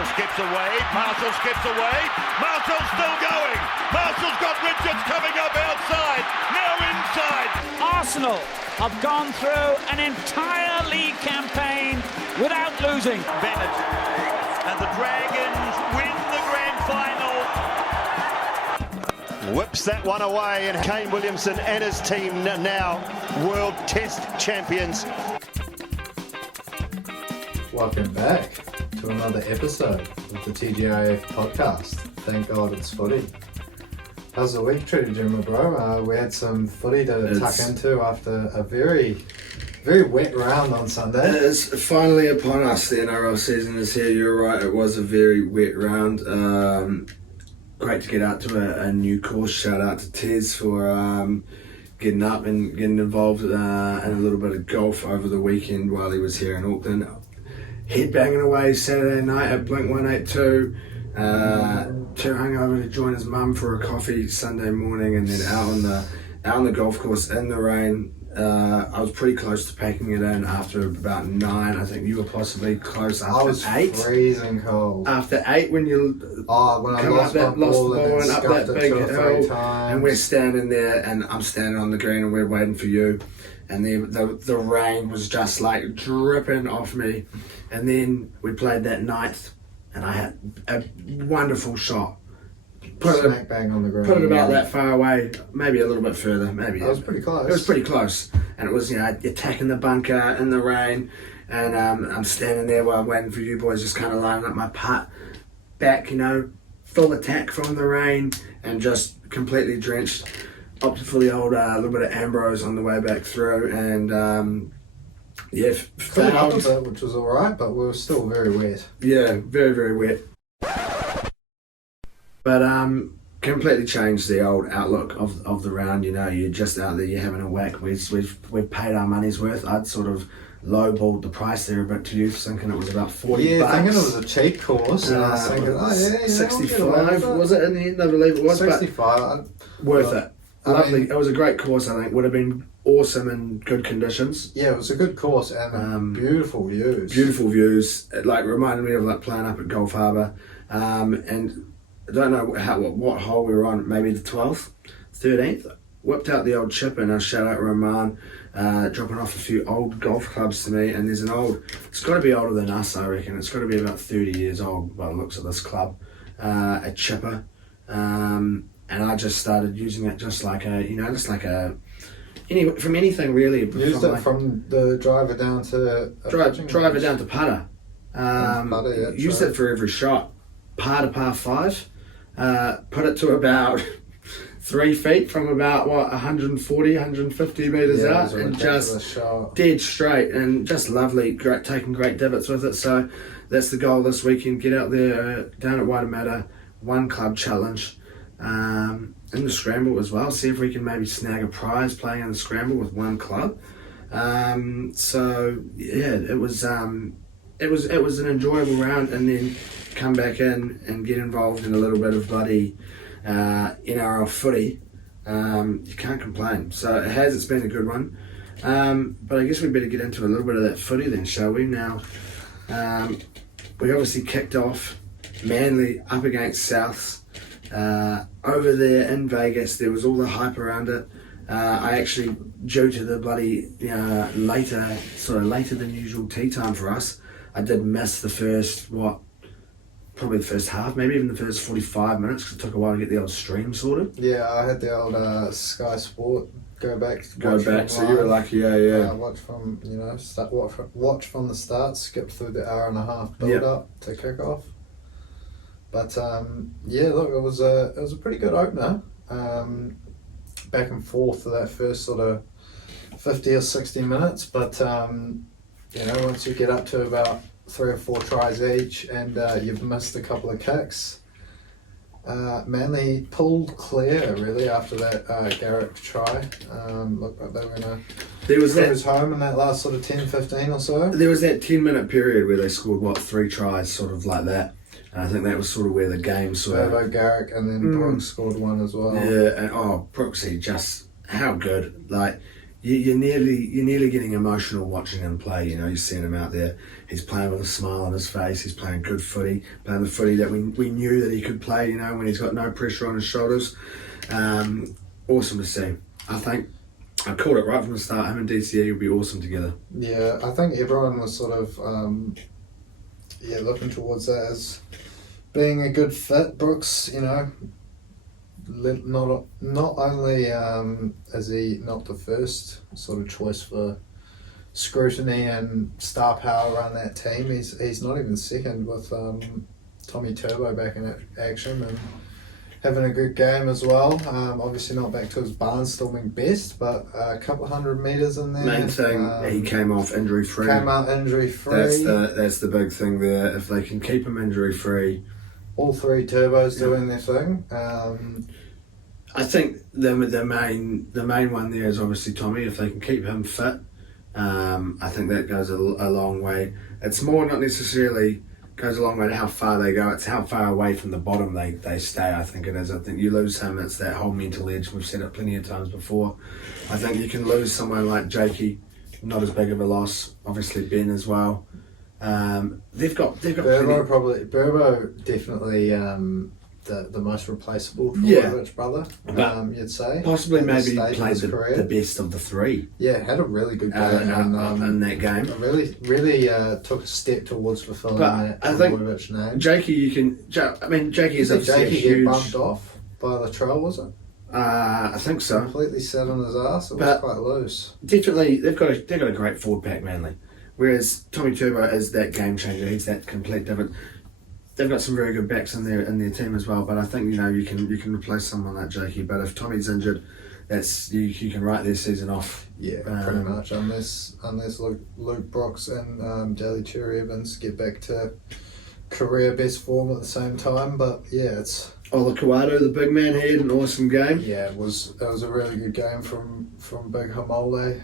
Marshall skips away. Marshall skips away. Marshall's still going. Marshall's got Richards coming up outside. Now inside. Arsenal have gone through an entire league campaign without losing. Bennett and the Dragons win the grand final. Whips that one away, and Kane Williamson and his team now World Test champions. Welcome back to another episode of the TGIF podcast. Thank God it's footy. How's the week treated you, my bro? We had some footy to tuck into after a very wet round on Sunday. It's finally upon us. The NRL season is here. You're right, it was a very wet round. Great to get out to a new course. Shout out to Tez for getting up and getting involved in a little bit of golf over the weekend while he was here in Auckland. Head banging away Saturday night at Blink 182. Too hungover to join his mum for a coffee Sunday morning, and then out on the golf course in the rain. I was pretty close to packing it in after about 9. I think you were possibly close after 8. I was freezing cold. After 8, when you when I lost the ball and up that big hill, and we're standing there, and I'm standing on the green, and we're waiting for you, and the rain was just like dripping off me, and then we played that 9th, and I had a wonderful shot. Smack bang on the ground. Put it about that far away, maybe a little bit further. Maybe it was pretty close. It was pretty close, and it was attacking the bunker in the rain, and I'm standing there while I'm waiting for you boys, just kind of lining up my putt back, full attack from the rain, and just completely drenched. Opted for the old little bit of Ambrose on the way back through, and cleared up a bit, which was alright, but we were still very wet. Yeah, very, very wet. But completely changed the old outlook of the round. You're just out there, you're having a whack. We've paid our money's worth. I'd sort of lowballed the price there a bit to you, thinking it was about $40. Yeah, thinking it was a cheap course, and I was thinking, 65 was it in the end? I believe it was. 65. Worth it. Lovely. It was a great course. I think would have been awesome in good conditions. Yeah, it was a good course and beautiful views. Beautiful views. It reminded me of playing up at Gulf Harbour, and I don't know what hole we were on, maybe the 12th, 13th. Whipped out the old chip, and shout out Roman, dropping off a few old golf clubs to me. And there's it's got to be older than us, I reckon. It's got to be about 30 years old by the looks of this club, a chipper. And I just started using it from anything really. Used it from the driver down to driver down to putter. Used it for every shot. Par to par 5. Put it to about 3 feet from about 140, 150 metres out, and just dead straight, and just lovely, great, taking great divots with it. So that's the goal this weekend. Get out there down at Waitemata, 1 club challenge, in the scramble as well. See if we can maybe snag a prize playing in the scramble with 1 club. So yeah, it was an enjoyable round, and then come back in and get involved in a little bit of bloody NRL footy. You can't complain. So it's been a good one. But I guess we better get into a little bit of that footy then, shall we? Now, we obviously kicked off Manly up against Souths. Over there in Vegas, there was all the hype around it. I actually, due to the bloody later than usual tea time for us, I did miss the first probably the first half, maybe even the first 45 minutes, because it took a while to get the old stream sorted. Yeah, I had the old Sky Sport go back. So you were lucky, yeah. Watch from watch from the start, skip through the hour and a half build up to kick off. But look, it was a pretty good opener. Back and forth for that first sort of 50 or 60 minutes, but once you get up to about 3 or 4 tries each, and you've missed a couple of kicks, Manly pulled clear really after that Garrick try. Looked like they were going to cruise home in that last sort of 10-15 or so. There was that 10-minute period where they scored 3 tries, sort of like that. And I think that was sort of where the game sort of... Garrick, and then Brooks scored 1 as well. Yeah, and Brooksy, just how good. you're nearly getting emotional watching him play. You know, you're seeing him out there. He's playing with a smile on his face. He's playing good footy, playing the footy that we knew that he could play. You know, when he's got no pressure on his shoulders. Awesome to see. I think I called it right from the start. Him and DCE will be awesome together. Yeah, I think everyone was sort of looking towards that as being a good fit. Brooks, you know, not only is he not the first sort of choice for scrutiny and star power around that team, he's not even second with Tommy Turbo back in action and having a good game as well. Obviously not back to his barnstorming best, but a couple of 100 metres in there. Main thing, he came off injury free. Came out injury free. That's the big thing there. If they can keep him injury free, all three turbos doing their thing. I think the main one there is obviously Tommy. If they can keep him fit, I think that goes a long way. It's more not necessarily goes a long way to how far they go. It's how far away from the bottom they stay. I think it is. I think you lose him, it's that whole mental edge. We've said it plenty of times before. I think you can lose someone like Jakey, not as big of a loss. Obviously Ben as well. They've got Burbo definitely the most replaceable Troyovich brother. You'd say possibly maybe played the best of the three. Yeah, had a really good game in that game. Really took a step towards fulfilling that Troyovich name. Jakey, Jakey is obviously Jakey huge. Get bumped off by Latrell, was it? I think so. Completely sat on his ass. It was quite loose. Definitely, they've got a great forward pack, Manly. Whereas Tommy Turbo is that game changer. He's that complete different. They've got some very good backs in their team as well. But I think you can replace someone like Jakey. But if Tommy's injured, that's you can write their season off. Yeah, pretty much. Unless Luke Brooks and Daly Cherry Evans get back to career best form at the same time. But yeah, it's. Olakawado, the big man, he had an awesome game. Yeah, it was a really good game from Big Hamole.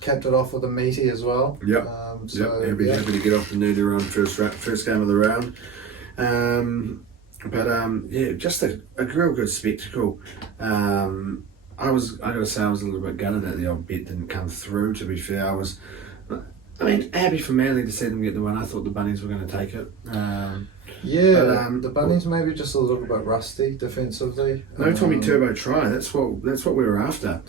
Capped it off with a meaty as well. Yep. He'll be happy to get off the knee to run first game of the round. Just a real good spectacle. I gotta say I was a little bit gutted that the old bet didn't come through. To be fair, I was. Happy for Manly to see them get the win. I thought the Bunnies were going to take it. The Bunnies maybe just a little bit rusty defensively. No Tommy Turbo try. That's what we were after.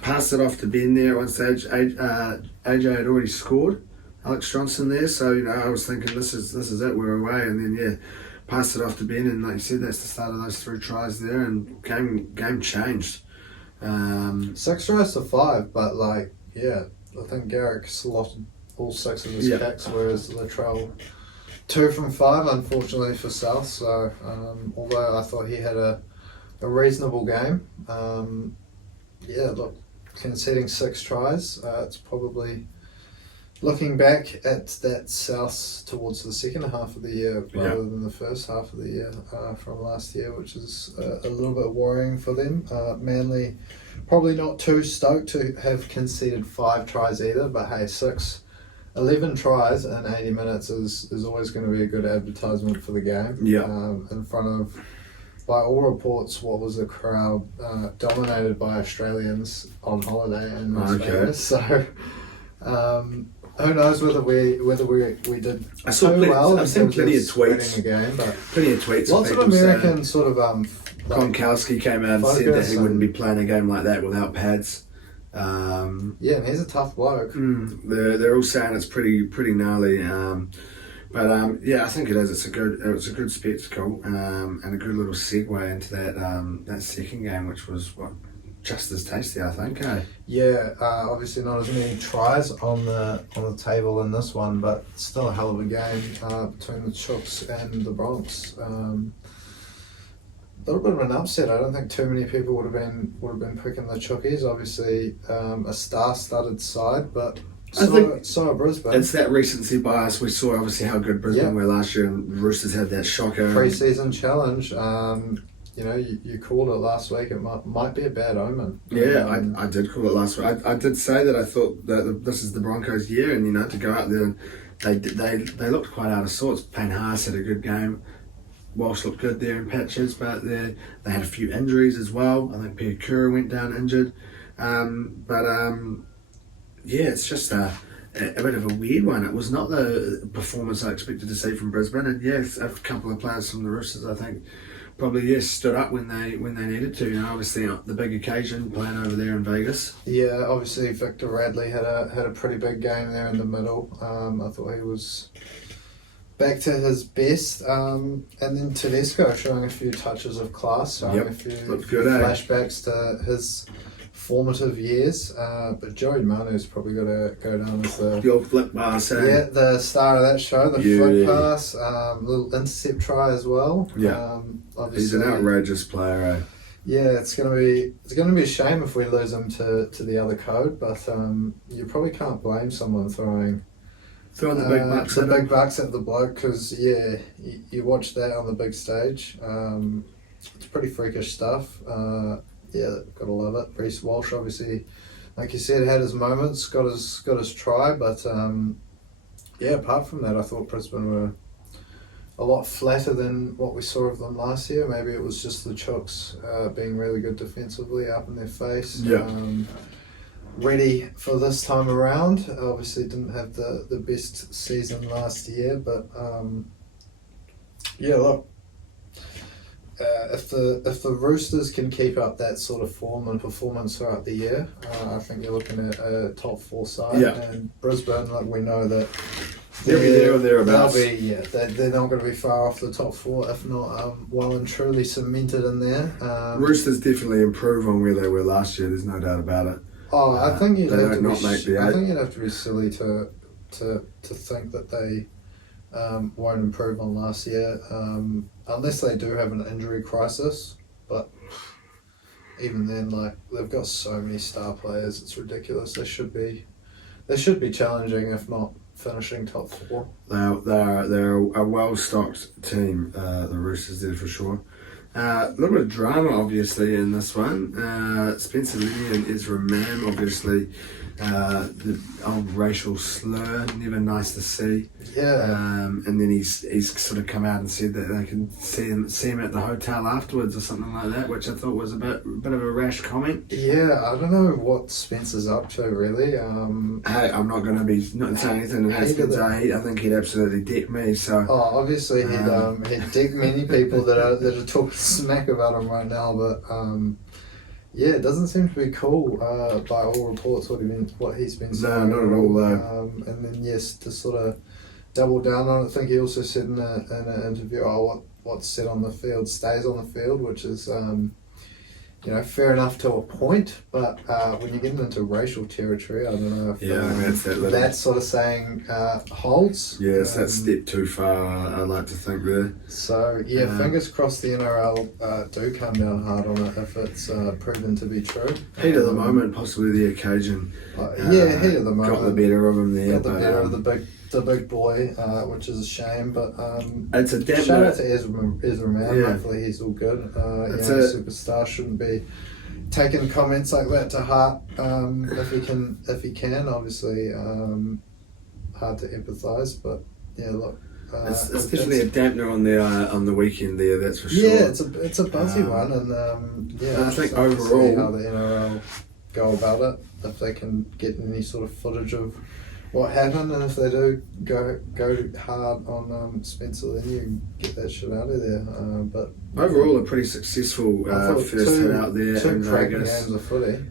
Passed it off to Ben there at one stage. AJ had already scored. Alex Johnson there, so I was thinking this is it. We're away, and then passed it off to Ben, and like you said, that's the start of those 3 tries there, and game changed. 6 tries to 5, but I think Garrick slotted all 6 of his kicks, whereas Latrell 2 from 5, unfortunately for South. So although I thought he had a reasonable game, conceding 6 tries, it's probably looking back at that South towards the second half of the year rather than the first half of the year from last year, which is a little bit worrying for them. Manly probably not too stoked to have conceded 5 tries either, but hey, 11 tries in 80 minutes is always going to be a good advertisement for the game. In front of, by all reports, what was a crowd dominated by Australians on holiday in Las Vegas. So who knows whether we did well. I've seen plenty of tweets. Plenty of tweets. Lots of American sort of Gronkowski came out and said that he wouldn't be playing a game like that without pads. And he's a tough bloke. They're all saying it's pretty gnarly. I think it is. It's a good spectacle and a good little segue into that second game, which was just as tasty, I think. Obviously not as many tries on the table in this one, but still a hell of a game between the Chooks and the Bronx. A little bit of an upset. I don't think too many people would have been picking the Chookies. Obviously, a star-studded side, but so are Brisbane. It's that recency bias. We saw obviously how good Brisbane were last year, and Roosters had that shocker pre-season challenge. You called it last week. It might be a bad omen. I did call it last week. I did say that I thought that this is the Broncos' year, and to go out there and they looked quite out of sorts. Payne Haas had a good game. Walsh looked good there in patches, but they had a few injuries as well. I think Piakura went down injured. Yeah, it's just a bit of a weird one. It was not the performance I expected to see from Brisbane, and yes, a couple of players from the Roosters, I think, probably stood up when they needed to. Obviously the big occasion playing over there in Vegas. Yeah, obviously Victor Radley had a pretty big game there in the middle. I thought he was back to his best, and then Tedesco showing a few touches of class, showing a few flashbacks to his formative years, but Joey Manu's probably got to go down as the old flick pass. The star of that show, the flick pass, little intercept try as well. He's an outrageous player. Yeah, it's gonna be a shame if we lose him to the other code, but you probably can't blame someone throwing the big bucks at the bloke, because you watch that on the big stage. It's pretty freakish stuff. Gotta love it. Reece Walsh, obviously, like you said, had his moments, got his try, but apart from that, I thought Brisbane were a lot flatter than what we saw of them last year. Maybe it was just the Chooks being really good defensively, up in their face. Ready for this time around. Obviously didn't have the best season last year, but look, if the Roosters can keep up that sort of form and performance throughout the year, I think you're looking at a top 4 side. And Brisbane, like, we know that they'll be there or thereabouts. They're not going to be far off the top 4, if not well and truly cemented in there. Roosters definitely improve on where they were last year. There's no doubt about it. I think you'd have I think you'd have to be silly to think that they won't improve on last year, unless they do have an injury crisis. But even then, like, they've got so many star players, it's ridiculous. They should be challenging, if not finishing top 4. They're a well stocked team. The Roosters did for sure. A little bit of drama, obviously, in this one. Spencer Lee and Ezra Mam, obviously, the old racial slur, never nice to see. And then he's sort of come out and said that they can see him at the hotel afterwards or something like that, which I thought was a bit of a rash comment. Yeah, I don't know what Spencer's up to, really. Hey, I'm not going to be not saying anything about Spencer. I think he'd absolutely deck me. So obviously he'd deck many people that are talking smack about him right now, but it doesn't seem to be cool by all reports what he's been saying. No, not at all though. And then to sort of double down on it, I think he also said in an interview, what's said on the field stays on the field, which is fair enough to a point, but when you're getting into racial territory, I don't know if that sort of saying holds. Yeah, it's that step too far, I like to think there. So, fingers crossed the NRL do come down hard on it if it's proven to be true. Heat of the moment, possibly the occasion. Heat of the moment. Got the better of him there. Got the better of the big boy, which is a shame, but it's a shout out to Ezra Man. Hopefully he's all good. Superstar shouldn't be taking comments like that to heart. If he can, obviously, hard to empathise, but look. It's definitely a dampener on the weekend there, that's for sure. Yeah, it's a buzzy one, and I think overall, see how the NRL go about it, if they can get any sort of footage of what happened, and if they do go hard on Spencer, then you can get that shit out of there. But overall, a pretty successful first hit out there in Vegas. Games of footy.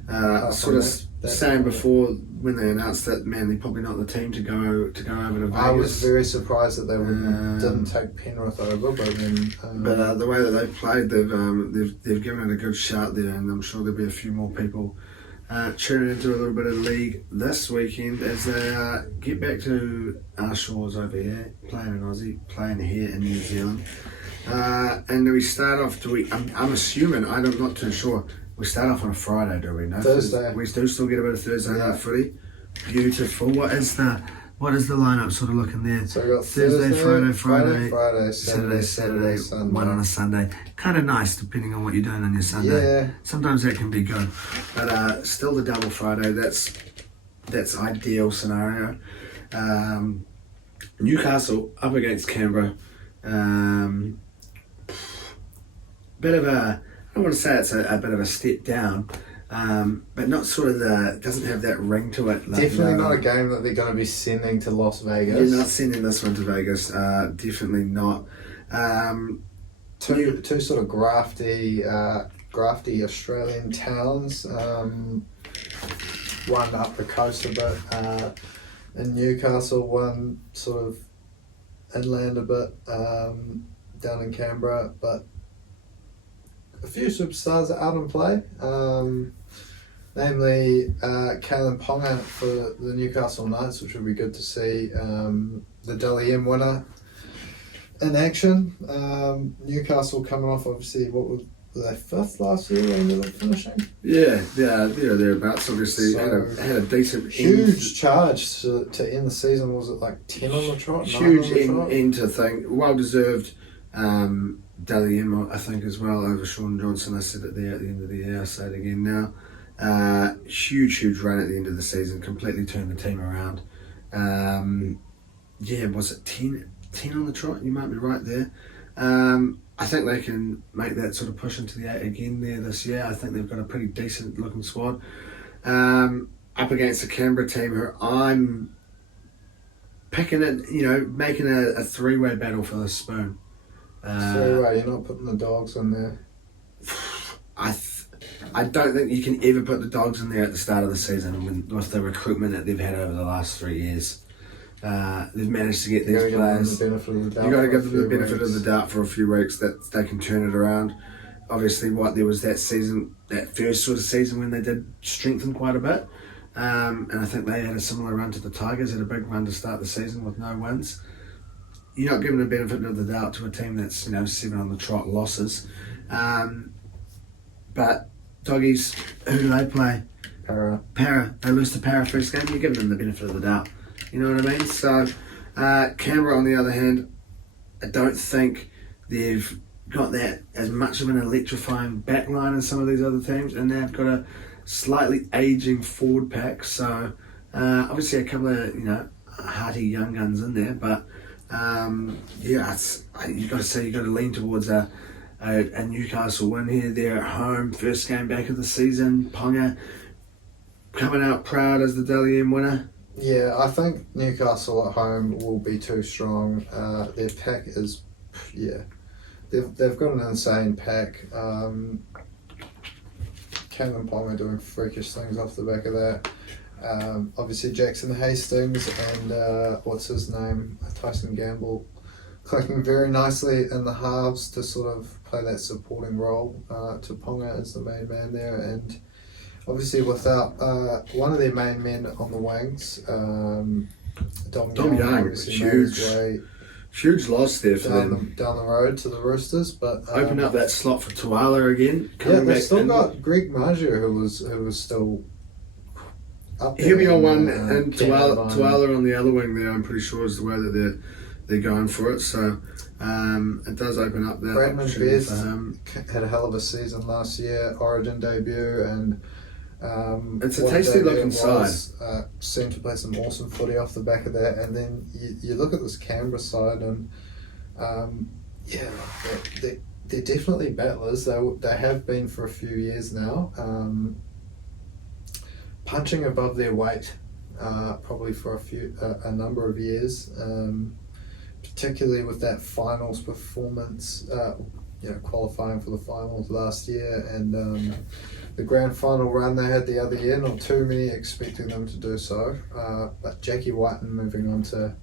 Sort of saying before when they announced that, man, they're probably not the team to go over to Vegas. I was very surprised that they didn't take Penrith over, but then. But the way that they played, they've given it a good shout there, and I'm sure there'll be a few more people tuning into a little bit of league this weekend as they get back to our shores over here, playing in Aussie, playing here in New Zealand. And we start off, I'm assuming, I'm not too sure, we start off on a Friday, do we? No, Thursday. We do still get a bit of Thursday night footy. Beautiful. What is the lineup sort of looking there? So we got Thursday, Friday, Saturday, Sunday. One on a Sunday. Kind of nice depending on what you're doing on your Sunday. Yeah. Sometimes that can be good. But still the double Friday, that's ideal scenario. Newcastle up against Canberra. Bit of a, I don't want to say it's a bit of a step down, but not sort of doesn't have that ring to it. Like, Definitely not a game that they're going to be sending to Las Vegas. You're not sending this one to Vegas. Definitely not. Two sort of grafty Australian towns. One up the coast a bit in Newcastle, one sort of inland a bit down in Canberra, but a few superstars are out in play, namely Kalen Ponga for the Newcastle Knights, which would be good to see. The Dally M winner in action. Newcastle coming off, obviously, what were they, 5th last year when they were finishing? Yeah, thereabouts. Obviously, So, had a decent huge charge to end the season. Was it like 10 on the trot? Huge 9 on the trot? end to thing. Well deserved. Dally M, I think, as well, over Sean Johnson. I said it there at the end of the year. I say it again now. Huge run at the end of the season. Completely turned the team around. Was it 10 on the trot? You might be right there. I think they can make that sort of push into the 8 again there this year. I think they've got a pretty decent looking squad. Up against the Canberra team, who I'm picking it, making a 3-way battle for the spoon. You're not putting the Dogs in there. I don't think you can ever put the Dogs in there at the start of the season with the recruitment that they've had over the last 3 years. They've managed to get these players. You've got to give them the benefit of the doubt for a few weeks that they can turn it around. Obviously, there was that season, that first sort of season when they did strengthen quite a bit. And I think they had a similar run to the Tigers, had a big run to start the season with no wins. You're not giving the benefit of the doubt to a team that's 7 on the trot losses. But Doggies, who do they play? Para. They lose to Para first game. You're giving them the benefit of the doubt. You know what I mean? So Canberra, on the other hand, I don't think they've got that as much of an electrifying backline as some of these other teams, and they've got a slightly aging forward pack. So obviously a couple of hearty young guns in there, but you've got to lean towards a Newcastle win here. They're at home, first game back of the season. Ponga coming out proud as the Dally M winner. Yeah, I think Newcastle at home will be too strong. Their pack is, they've got an insane pack. Kalen Ponga doing freakish things off the back of that. Obviously Jackson Hastings and what's his name, Tyson Gamble, clicking very nicely in the halves to sort of play that supporting role to Ponga as the main man there, and obviously without one of their main men on the wings, Dom Young, huge loss there for them down the road to the Roosters, but open up that slot for Tuala again. They've still got Greg Marju who was still up there. He'll be on one, and Tuala on the other wing there. I'm pretty sure is the way that they're going for it. So it does open up that Bradman opportunity for him. Had a hell of a season last year, Origin debut, and it's a tasty looking side. Seemed to play some awesome footy off the back of that, and then you look at this Canberra side, and they're definitely battlers. They have been for a few years now, punching above their weight, probably for a number of years. Particularly with that finals performance, qualifying for the finals last year, and the grand final run they had the other year. Not too many expecting them to do so, but Jackie Whiten moving on to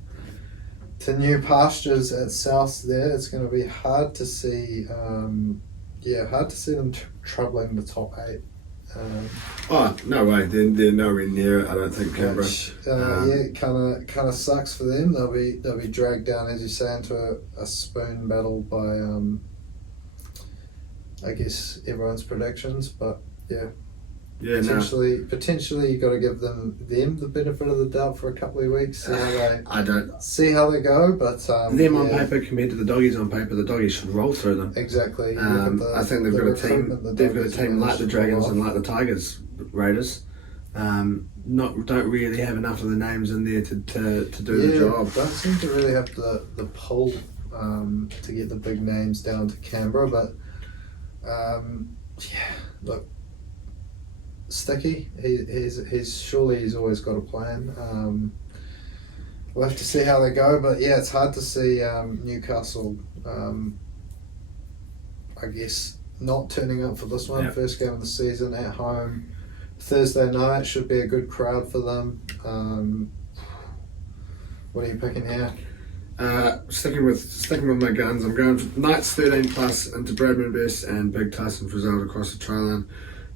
new pastures at South there. It's going to be hard to see them troubling the top 8. No way! They're nowhere near it. I don't think Canberra. Kind of sucks for them. They'll be dragged down, as you say, into a spoon battle by I guess everyone's predictions. But potentially you got to give them the benefit of the doubt for a couple of weeks. See how they go. But them on paper compared to the Doggies on paper, the Doggies should roll through them. Exactly. I think they've got a team. They've got a team like the Dragons and like the Tigers, Raiders. Don't really have enough of the names in there to do the job. Don't seem to really have the pull to get the big names down to Canberra, but look. sticky. He's always got a plan. We'll have to see how they go, but yeah, it's hard to see Newcastle. I guess not turning up for this one. Yep. First game of the season at home, Thursday night, should be a good crowd for them. What are you picking here? Sticking with my guns, I'm going for Knights 13 plus into Bradman Best and Big Tyson for result across the try line,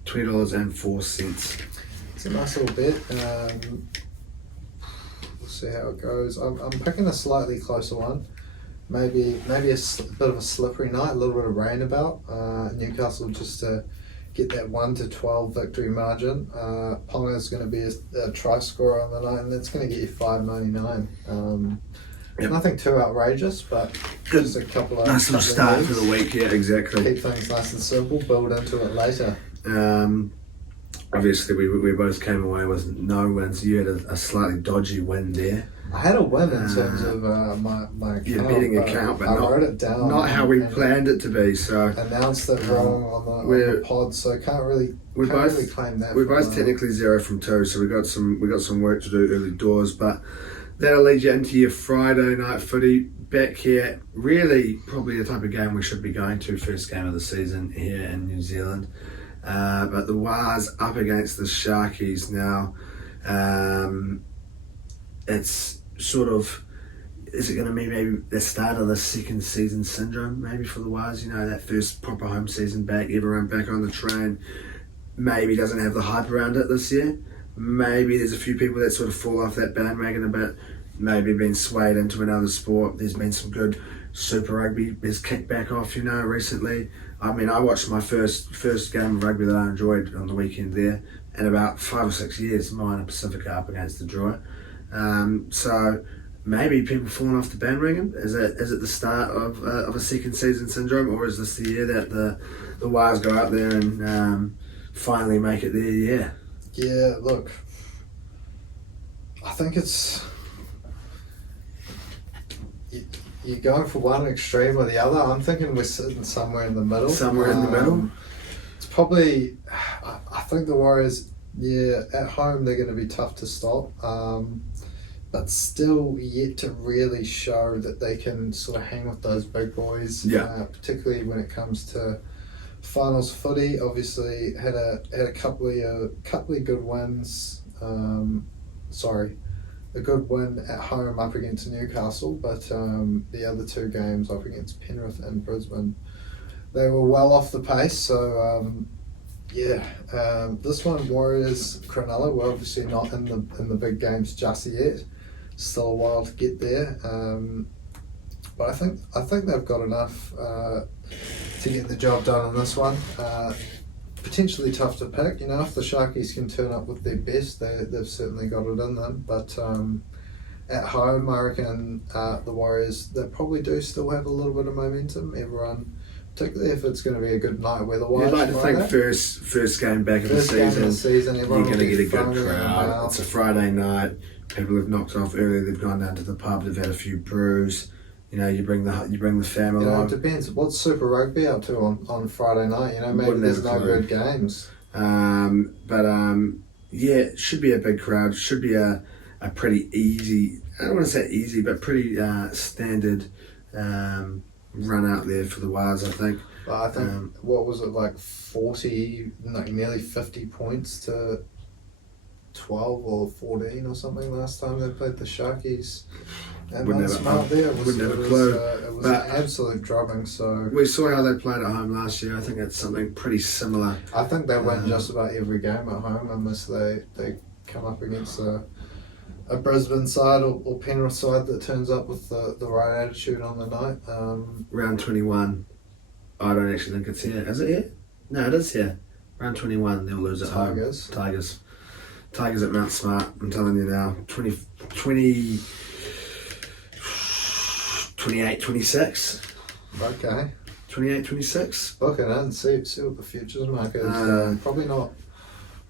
$20.04. It's a nice little bet. We'll see how it goes. I'm picking a slightly closer one. Maybe a bit of a slippery night, a little bit of rain about. Newcastle just to get that 1-12 victory margin. Ponga's going to be a try scorer on the night, and that's going to get you $5.99. Yep. Nothing too outrageous, but just a couple of nice little start for the week. Yeah, exactly. Keep things nice and simple. Build into it later. Obviously, we both came away with no wins. You had a slightly dodgy win there. I had a win in terms of my account. Your betting account, but I wrote it down. Not how we planned it to be. So announced it wrong on the pod, so can't really claim that. We're both technically 0 from 2, so we got some work to do early doors, but that'll lead you into your Friday night footy back here. Really, probably the type of game we should be going to, first game of the season here in New Zealand. But the Wars up against the Sharkies now. It's sort of, is it going to be maybe the start of the second season syndrome maybe for the Wars? You know, that first proper home season back, everyone back on the train, maybe doesn't have the hype around it this year. Maybe there's a few people that sort of fall off that bandwagon a bit, maybe been swayed into another sport. There's been some good Super Rugby has kicked back off, recently. I mean, I watched my first game of rugby that I enjoyed on the weekend there in about 5 or 6 years, mine and Pacifica up against the Drua. So maybe people falling off the bandwagon. Is it the start of a second season syndrome, or is this the year that the Wires go out there and finally make it their year? Yeah, look, I think it's you're going for one extreme or the other. I'm thinking we're sitting somewhere in the middle. Somewhere in the middle. It's probably, I think the Warriors, at home they're going to be tough to stop, but still yet to really show that they can sort of hang with those big boys. Particularly when it comes to finals footy. Obviously had a couple of good wins. A good win at home up against Newcastle, but the other two games up against Penrith and Brisbane, they were well off the pace. So this one, Warriors Cronulla, we're obviously not in the big games just yet. Still a while to get there, but I think they've got enough to get the job done on this one. Potentially tough to pick, if the Sharkies can turn up with their best, they've certainly got it in them. But at home, I reckon the Warriors, they probably do still have a little bit of momentum. Everyone, particularly if it's going to be a good night weather-wise. You'd like to think first game back of the season, you're going to get a good crowd. It's a Friday night. People have knocked off early. They've gone down to the pub. They've had a few brews. You bring the family along. It depends. What's Super Rugby up to on Friday night? Maybe there's no good games. It should be a big crowd. Should be a pretty easy, I don't want to say easy, but pretty standard run out there for the Wires, I think. But I think, what was it, like 40, nearly 50 points to 12 or 14 or something last time they played the Sharkies. Wouldn't have a clue. It was an absolute drubbing. So we saw how they played at home last year. I think it's something pretty similar. I think they win just about every game at home, unless they come up against a Brisbane side or Penrith side that turns up with the right attitude on the night. Round 21. I don't actually think it's here. Is it here? No, it is here. Round 21, they'll lose at home. Tigers at Mount Smart. I'm telling you now. 28-26. Okay. 28-26. Look at it and see what the futures market is.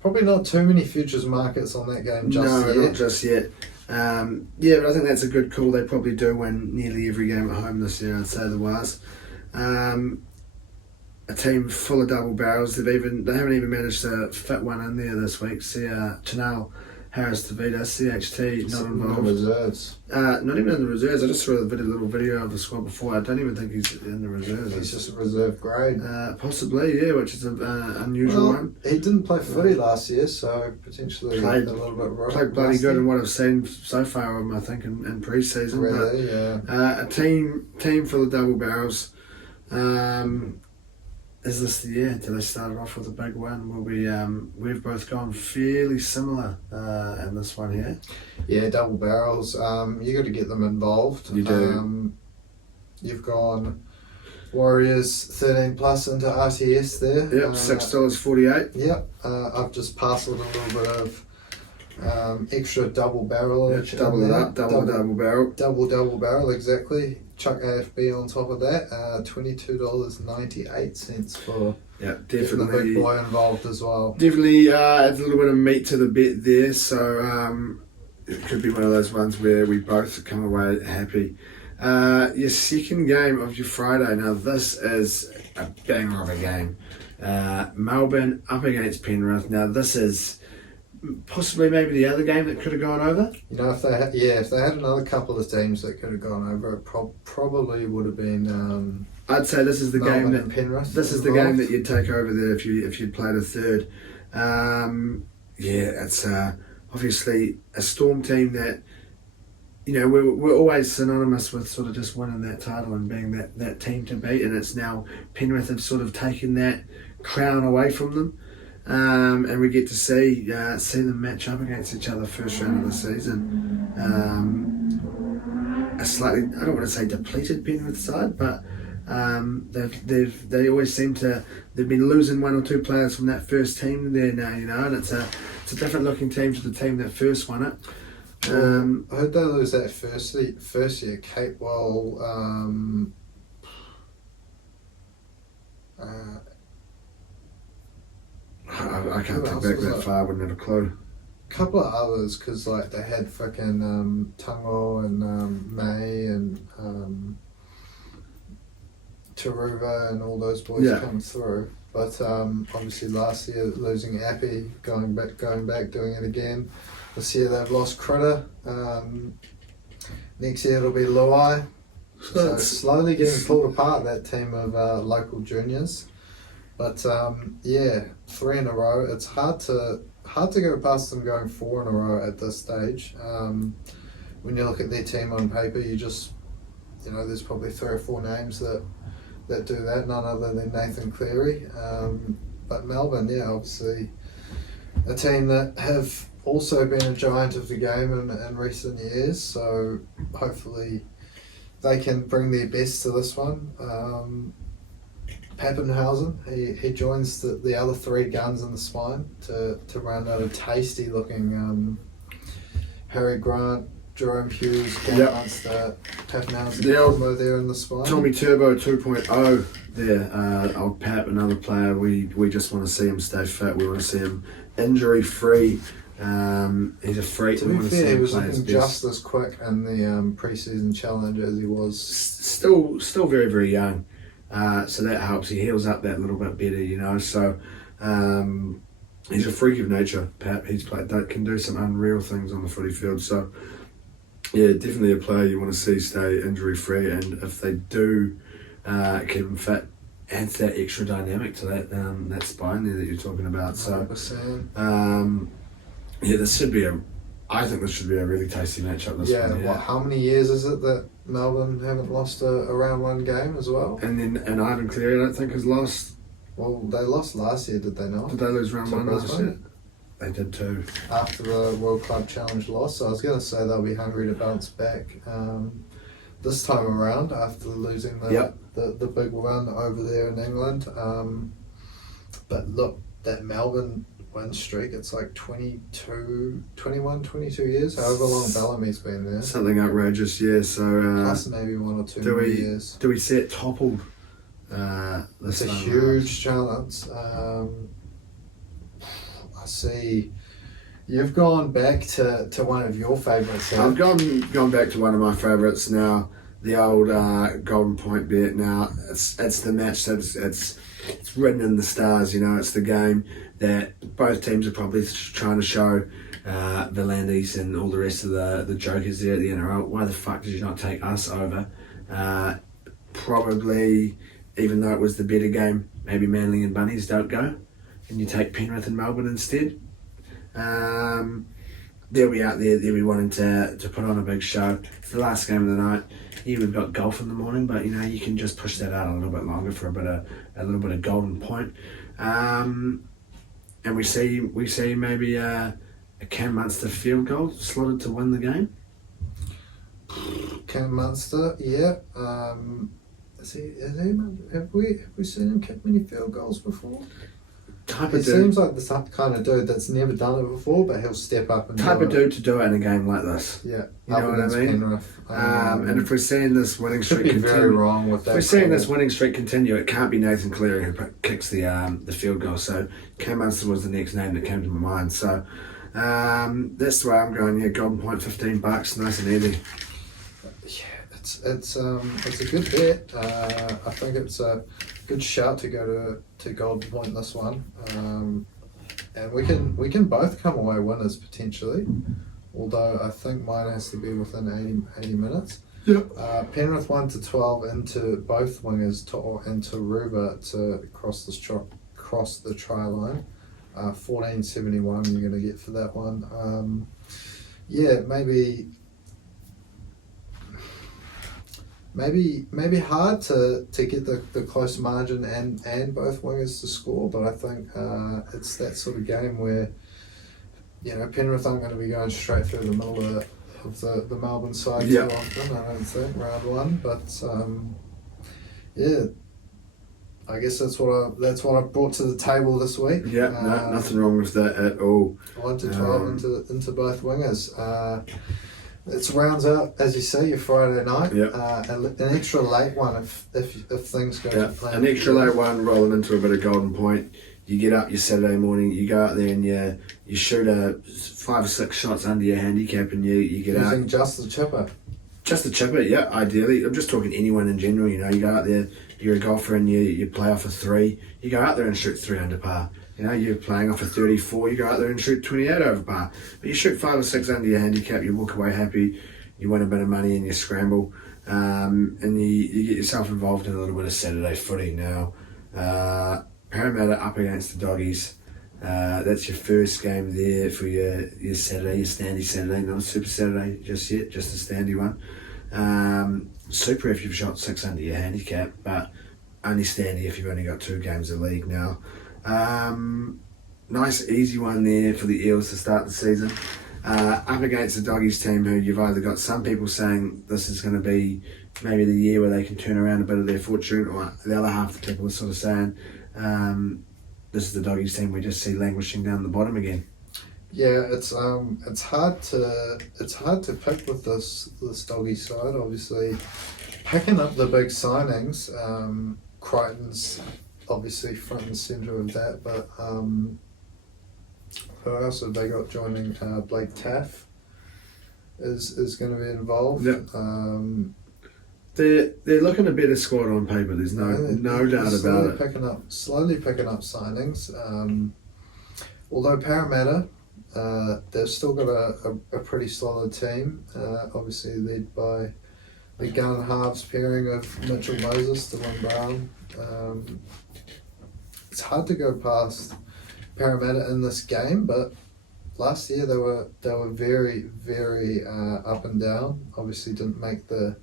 Probably not too many futures markets on that game just yet. No, not just yet. But I think that's a good call. They probably do win nearly every game at home this year, I'd say, the Wires. a team full of double barrels. They haven't even managed to fit one in there this week. See, Chanel Harris Tavita, CHT, not involved. In the reserves. Not even in the reserves. I just saw a little video of the squad before. I don't even think he's in the reserves. He's just a reserve grade. Possibly, yeah, which is an unusual one. He didn't play footy last year, so potentially Played a little bit rough. Played bloody good in what I've seen so far of him, I think, in pre-season. Really, yeah. A team full of double barrels. Is this the year? Do they start off with a big win? We've both gone fairly similar in this one here. Yeah, double barrels. You got to get them involved. You do. You've gone Warriors 13 plus into RTS there. Yep, $6.48. Yep. I've just parcelled a little bit of extra double barrel. Yep, double it up, double barrel. Double barrel, exactly. Chuck AFB on top of that, $22.98 for getting the big boy involved as well. Definitely adds a little bit of meat to the bet there, so it could be one of those ones where we both come away happy. Your second game of your Friday, now this is a banger of a game. Melbourne up against Penrith. Now this is possibly maybe the other game that could have gone over. You know, if they had another couple of teams that could have gone over, it probably would have been. I'd say this is the Melbourne game that and Penrith. This is the game that you'd take over there if you'd played a third. It's obviously a Storm team that, you know, we're always synonymous with sort of just winning that title and being that team to beat, and it's now Penrith have sort of taken that crown away from them. And we get to see them match up against each other first round of the season. A slightly, I don't want to say depleted Penrith side, but they always seem to, they've been losing one or two players from that first team there now, you know, and it's a different looking team to the team that first won it. I heard they lose that first year. Capewell. I can't think back that far. I wouldn't have a clue. A couple of others, because like they had fucking Tungo and May and Taruva and all those boys come through. But obviously last year losing Appy, going back, doing it again. This year they've lost Critter. Next year it'll be Luai. So slowly getting pulled apart, that team of local juniors. But 3 in a row. It's hard to go past them going 4 in a row at this stage. When you look at their team on paper, you just, you know, there's probably 3 or 4 names that do that, none other than Nathan Cleary. But Melbourne, obviously a team that have also been a giant of the game in recent years. So hopefully they can bring their best to this one. Pappenhausen, he joins the other 3 guns in the spine to round out a tasty looking Harry Grant, Jerome Hughes, Munster, Pappenhausen combo there in the spine. Tommy Turbo 2.0 there, old Pap, another player. We just want to see him stay fit. We want to see him injury free. He's a freak. To be fair, he was looking just as quick in the pre-season challenge as he was. Still very, very young. So that helps. He heals up that little bit better, you know. So he's a freak of nature, Pap. He's played that, can do some unreal things on the footy field. So yeah, definitely a player you want to see stay injury free, and if they do keep him fit, adds that extra dynamic to that spine there that you're talking about. So 100%. I think this should be a really tasty matchup. How many years is it that Melbourne haven't lost a round 1 game as well? And Ivan Cleary, I don't think, has lost. Well, they lost last year, did they not? Did they lose round 1 last year? They did too. After the World Club Challenge loss, so I was going to say they'll be hungry to bounce back this time around after losing the big run over there in England. But look, that Melbourne win streak, it's like 22 years, however long Bellamy's been there. Something outrageous, yeah. So plus maybe 1 or 2 more years. Do we see it toppled? It's a huge challenge. I see you've gone back to one of your favourites. I've gone back to one of my favourites now. The old Golden Point bet. Now it's the match that it's it's written in the stars. It's the game that both teams are probably trying to show the Landys and all the rest of the jokers there at the NRL. Why the fuck did you not take us over? Probably, even though it was the better game, maybe Manly and Bunnies don't go, and you take Penrith and Melbourne instead. They'll be out there. They'll be wanting to put on a big show. It's the last game of the night. Yeah, we've got golf in the morning, but you can just push that out a little bit longer for a little bit of golden point. And we see maybe a Cam Munster field goal slotted to win the game. Cam Munster, yeah. Have we seen him kick many field goals before? He seems like the kind of dude that's never done it before, but he'll step up and type of dude to do it in a game like this. Yeah, you know what I mean. Penrith. And if we're seeing this winning streak continue, very wrong with that. If we're seeing this winning streak continue, it can't be Nathan Cleary who kicks the field goal. So Cam Munster was the next name that came to my mind. So that's the way I'm going. Yeah, golden point, $15, nice and easy. Yeah, it's a good bet. I think it's a good shout to go to golden point this one, and we can both come away winners potentially. Although I think mine has to be within 80 minutes. Yep. Penrith 1-12 into both wingers into Ruba to cross the try line. 14.71 you're going to get for that one. Yeah, maybe hard to get the close margin and both wingers to score, but I think it's that sort of game where Penrith aren't going to be going straight through the middle of the Melbourne side too often. I don't think round one, but yeah, I guess that's what I brought to the table this week. Yeah, nothing wrong with that at all. 1-12 into both wingers. It rounds out, as you say, your Friday night. Yep. An extra late one if things go to plan. An extra late one rolling into a bit of golden point. You get up your Saturday morning, you go out there and you shoot 5 or 6 shots under your handicap, and you get out. Using just the chipper. Just the chipper, yeah, ideally. I'm just talking anyone in general. You go out there, you're a golfer and you play off a 3. You go out there and shoot 3 under par. You're playing off a 34, you go out there and shoot 28 over par. But you shoot 5 or 6 under your handicap, you walk away happy, you win a bit of money and you scramble, and you get yourself involved in a little bit of Saturday footy now. Parramatta up against the Doggies. That's your first game there for your Saturday, your standy Saturday, not a Super Saturday just yet, just a standy one. Super if you've shot 6 under your handicap, but only standy if you've only got 2 games of league now. Nice easy one there for the Eels to start the season. Up against the Doggies team, who you've either got some people saying this is going to be maybe the year where they can turn around a bit of their fortune, or the other half of the people are sort of saying this is the Doggies team we just see languishing down the bottom again. Yeah, it's hard to pick with this Doggy side. Obviously, picking up the big signings, Crichton's obviously front and centre of that, but who else have they got joining? Blake Taff is going to be involved. Yep. They're looking a better squad on paper. There's no doubt about it. Slowly picking up signings. Although Parramatta, they've still got a pretty solid team. Obviously led by the gun halves pairing of Mitchell Moses, Dylan Brown. It's hard to go past Parramatta in this game, but last year they were very, very up and down. Obviously didn't make the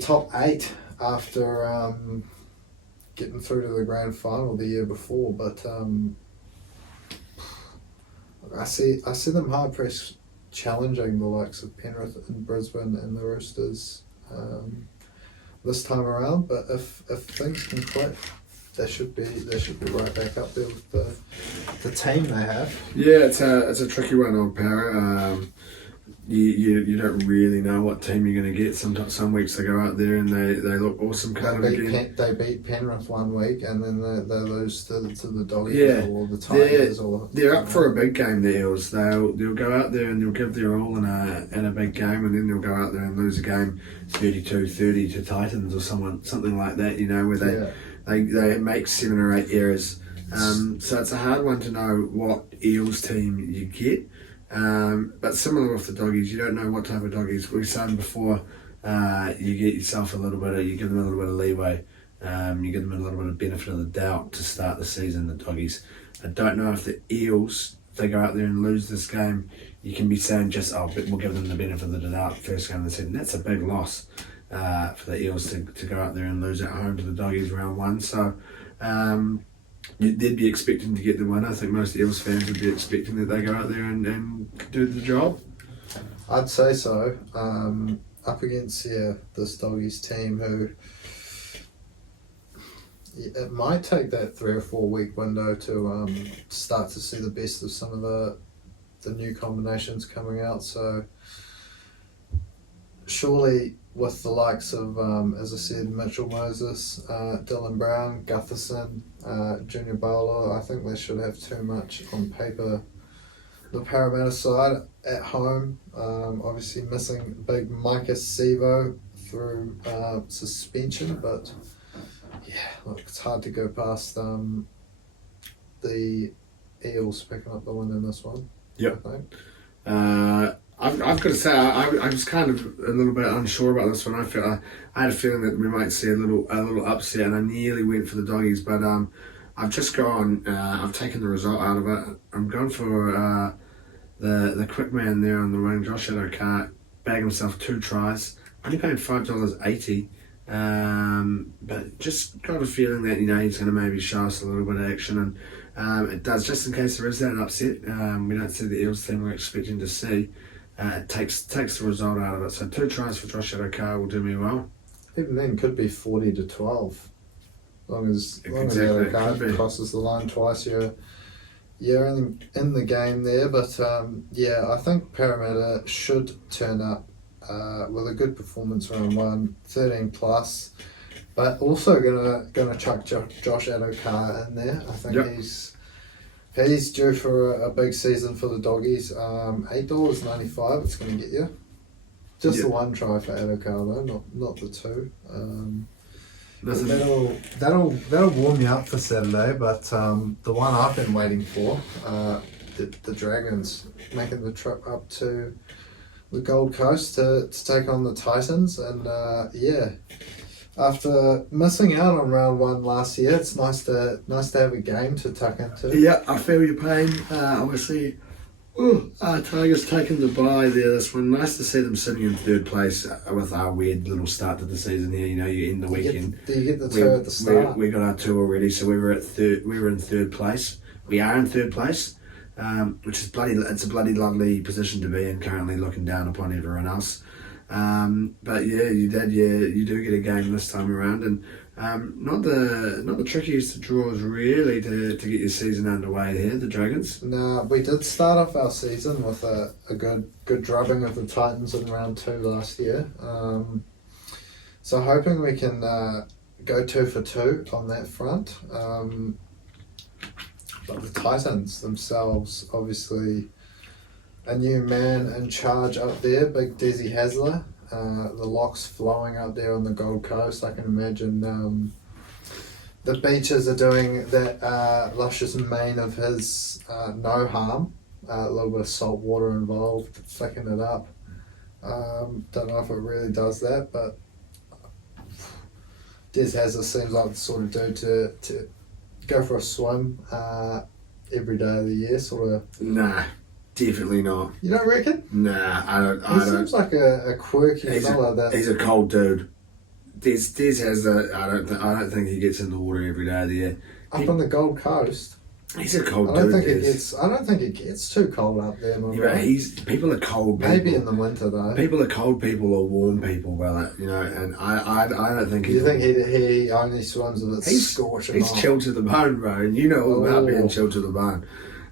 top 8 after getting through to the grand final the year before, but I see them hard pressed challenging the likes of Penrith and Brisbane and the Roosters this time around. But if things can click, they should be right back up there with the team they have. Yeah, it's a tricky one on Para. You don't really know what team you're going to get. Some weeks they go out there and they look awesome. They beat Penrith one week and then they lose to the Doggies or the Tigers. They're up for a big game. The Eels. They'll go out there and they'll give their all in a big game, and then they'll go out there and lose a game 32-30 to Titans or something like that. Where They make 7 or 8 errors. So it's a hard one to know what Eels team you get. But similar with the doggies, you don't know what type of doggies. We've said before, you get yourself you give them a little bit of leeway. You give them a little bit of benefit of the doubt to start the season, the doggies. I don't know if the Eels, if they go out there and lose this game, you can be saying we'll give them the benefit of the doubt first game of the season. That's a big loss for the Eels to go out there and lose at home to the doggies round 1. So they'd be expecting to get the win. I think most Eels fans would be expecting that they go out there and do the job. I'd say so. Up against this doggies team who it might take that 3 or 4 week window to start to see the best of some of the new combinations coming out. So surely with the likes of, as I said, Mitchell Moses, Dylan Brown, Gutherson, Junior Bowler, I think they should have too much on paper. The Parramatta side at home, obviously missing big Micah Sevo through suspension, but yeah, look, it's hard to go past the Eels picking up the win in this one. Yep. I think. I've got to say, I was kind of a little bit unsure about this one. I had a feeling that we might see a little upset, and I nearly went for the doggies, but I've just gone. I've taken the result out of it. I'm going for the quick man there on the wing, Josh Adokar, bagged himself 2 tries. Only paying $5.80. But just got a feeling that he's going to maybe show us a little bit of action, and it does, just in case there is that upset. We don't see the Eels team we're expecting to see. It takes the result out of it. So 2 tries for Josh Adokar will do me well. Even then, could be 40-12. As long as Adokar crosses the line twice, you're in the game there. But I think Parramatta should turn up with a good performance round 1, 13 plus, but also gonna chuck Josh Adokar in there. I think he's due for a big season for the doggies. $8.95 it's gonna get you. Just the 1 try for Adokar though, not the 2. That'll warm you up for Saturday. But the one I've been waiting for, the Dragons making the trip up to the Gold Coast to take on the Titans, and after missing out on round 1 last year, it's nice to have a game to tuck into. Yeah, I feel your pain. Obviously, Tigers taking the bye there this one. Nice to see them sitting in 3rd place with our weird little start to the season here. You end the weekend. Do you get the 2 at the start? We got our 2 already, so we were in 3rd place. We are in 3rd place. Which is it's a bloody lovely position to be in currently, looking down upon everyone else. But yeah, you do get a game this time around, and not the trickiest of draws really to get your season underway here, the Dragons. No, we did start off our season with a good drubbing of the Titans in round 2 last year. So hoping we can go 2 for 2 on that front. But the Titans themselves, obviously, a new man in charge up there, big Desi Hasler. The locks flowing up there on the Gold Coast. I can imagine the Beaches are doing that luscious mane of his no harm. A little bit of salt water involved, flicking it up. Don't know if it really does that, but Des Hasler seems like the sort of dude to go for a swim every day of the year, sort of. Nah, definitely not. You don't reckon? Nah, I don't. He seems like a quirky fella. He's a cold dude. Des has a. I don't think he gets in the water every day of the year. Up on the Gold Coast. He's a cold dude. I don't think it gets too cold up there. People are cold people. Maybe in the winter though. People are cold people or warm people, brother. And I don't think. You think he only swims if it's scorching? He's chilled to the bone, bro, and you know all about being chilled to the bone.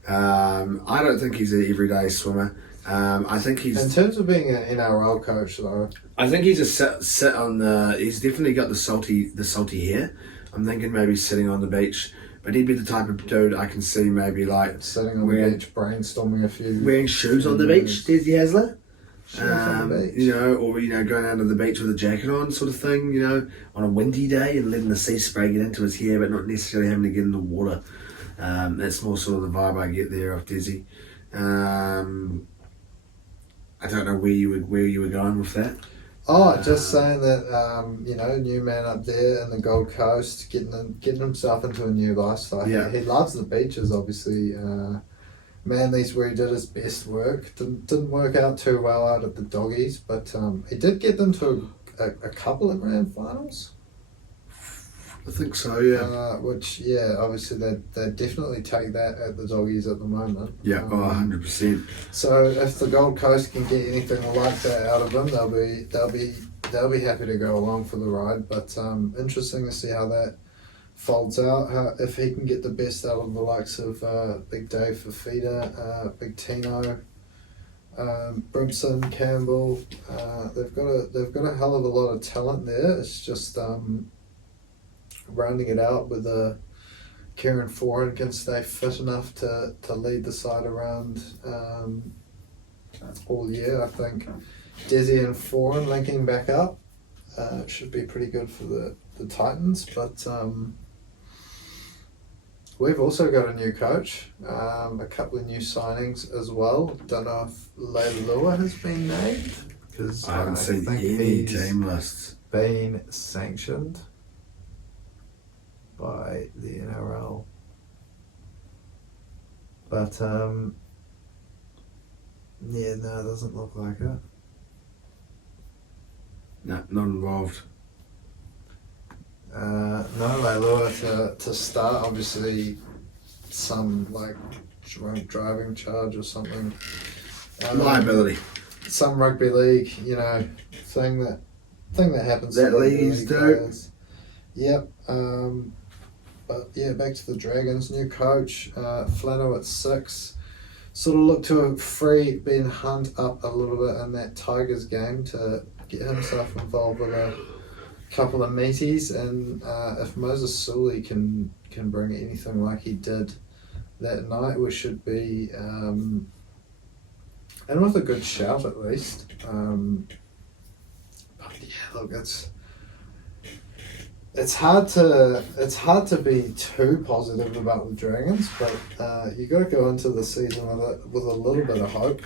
I don't think he's an everyday swimmer. I think he's. In terms of being an NRL coach, though, I think he's a sit on the. He's definitely got the salty hair. I'm thinking maybe sitting on the beach. But he'd be the type of dude I can see maybe like sitting on the beach brainstorming a few. Wearing shoes on the beach, Desi Hasler. On the beach. You know, or going out to the beach with a jacket on, sort of thing. You know, on a windy day and letting the sea spray get into his hair, but not necessarily having to get in the water. That's more sort of the vibe I get there off Desi. I don't know where you were going with that. Just saying that new man up there in the Gold Coast, getting himself into a new lifestyle. Yeah. He loves the beaches, obviously. Manly's where he did his best work. Didn't work out too well out at the Doggies, but he did get them to a couple of grand finals. I think so, yeah. Obviously they definitely take that at the Doggies at the moment. Yeah, 100%. So if the Gold Coast can get anything like that out of them, they'll be happy to go along for the ride. But interesting to see how that folds out. If he can get the best out of the likes of Big Dave Fafita, Big Tino, Brimson, Campbell, they've got a hell of a lot of talent there. It's just rounding it out with Kieran Foran can stay fit enough to lead the side around all year. I think Desi and Foran linking back up should be pretty good for the Titans. But we've also got a new coach, a couple of new signings as well. Don't know if Leilua has been named, because I haven't seen any team lists. Been sanctioned by the NRL, but it doesn't look like it. No, not involved. No, Leilua to start. Obviously, some like drunk driving charge or something. Liability. Some rugby league, thing that happens. That leagues do. Yep. But yeah, back to the Dragons. New coach, Flano at 6. Sort of looked to have free Ben Hunt up a little bit in that Tigers game to get himself involved with a couple of meaties. And if Moses Sully can bring anything like he did that night, we should be and with a good shout at least. But yeah, look, it's hard to be too positive about the Dragons, but you got to go into the season with a little bit of hope.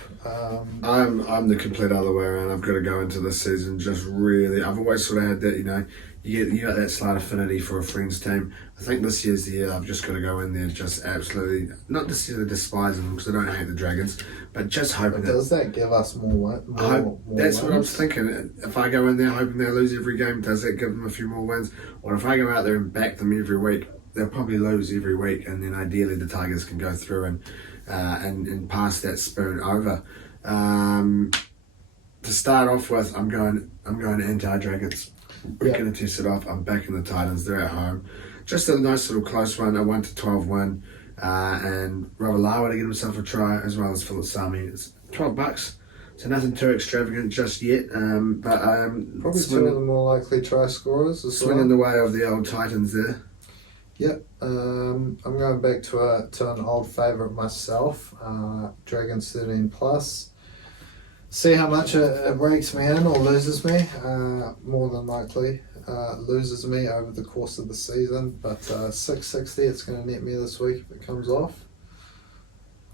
I'm the complete other way around. I've got to go into this season just really. I've always sort of had that, you got that slight affinity for a friend's team. I think this year's the year I've just got to go in there just absolutely, not necessarily despising them because I don't hate the Dragons, but just hoping does that give us more that's wins? what I was thinking. If I go in there hoping they lose every game, does that give them a few more wins? Or if I go out there and back them every week, they'll probably lose every week, and then ideally the Tigers can go through and pass that spoon over. To start off with, I'm going anti-Dragons. We're going to test it off. I'm backing the Titans. They're at home. Just a nice little close one, a 1-12 win, and Ravalawa to get himself a try, as well as Philip Sami. It's $12, so nothing too extravagant just yet. But probably two of the more likely try scorers as well. Swinging the way of the old Titans there. Yep. I'm going back to an old favourite myself, Dragons 13+. See how much it breaks me in or loses me. More than likely loses me over the course of the season. But 660, it's going to net me this week if it comes off.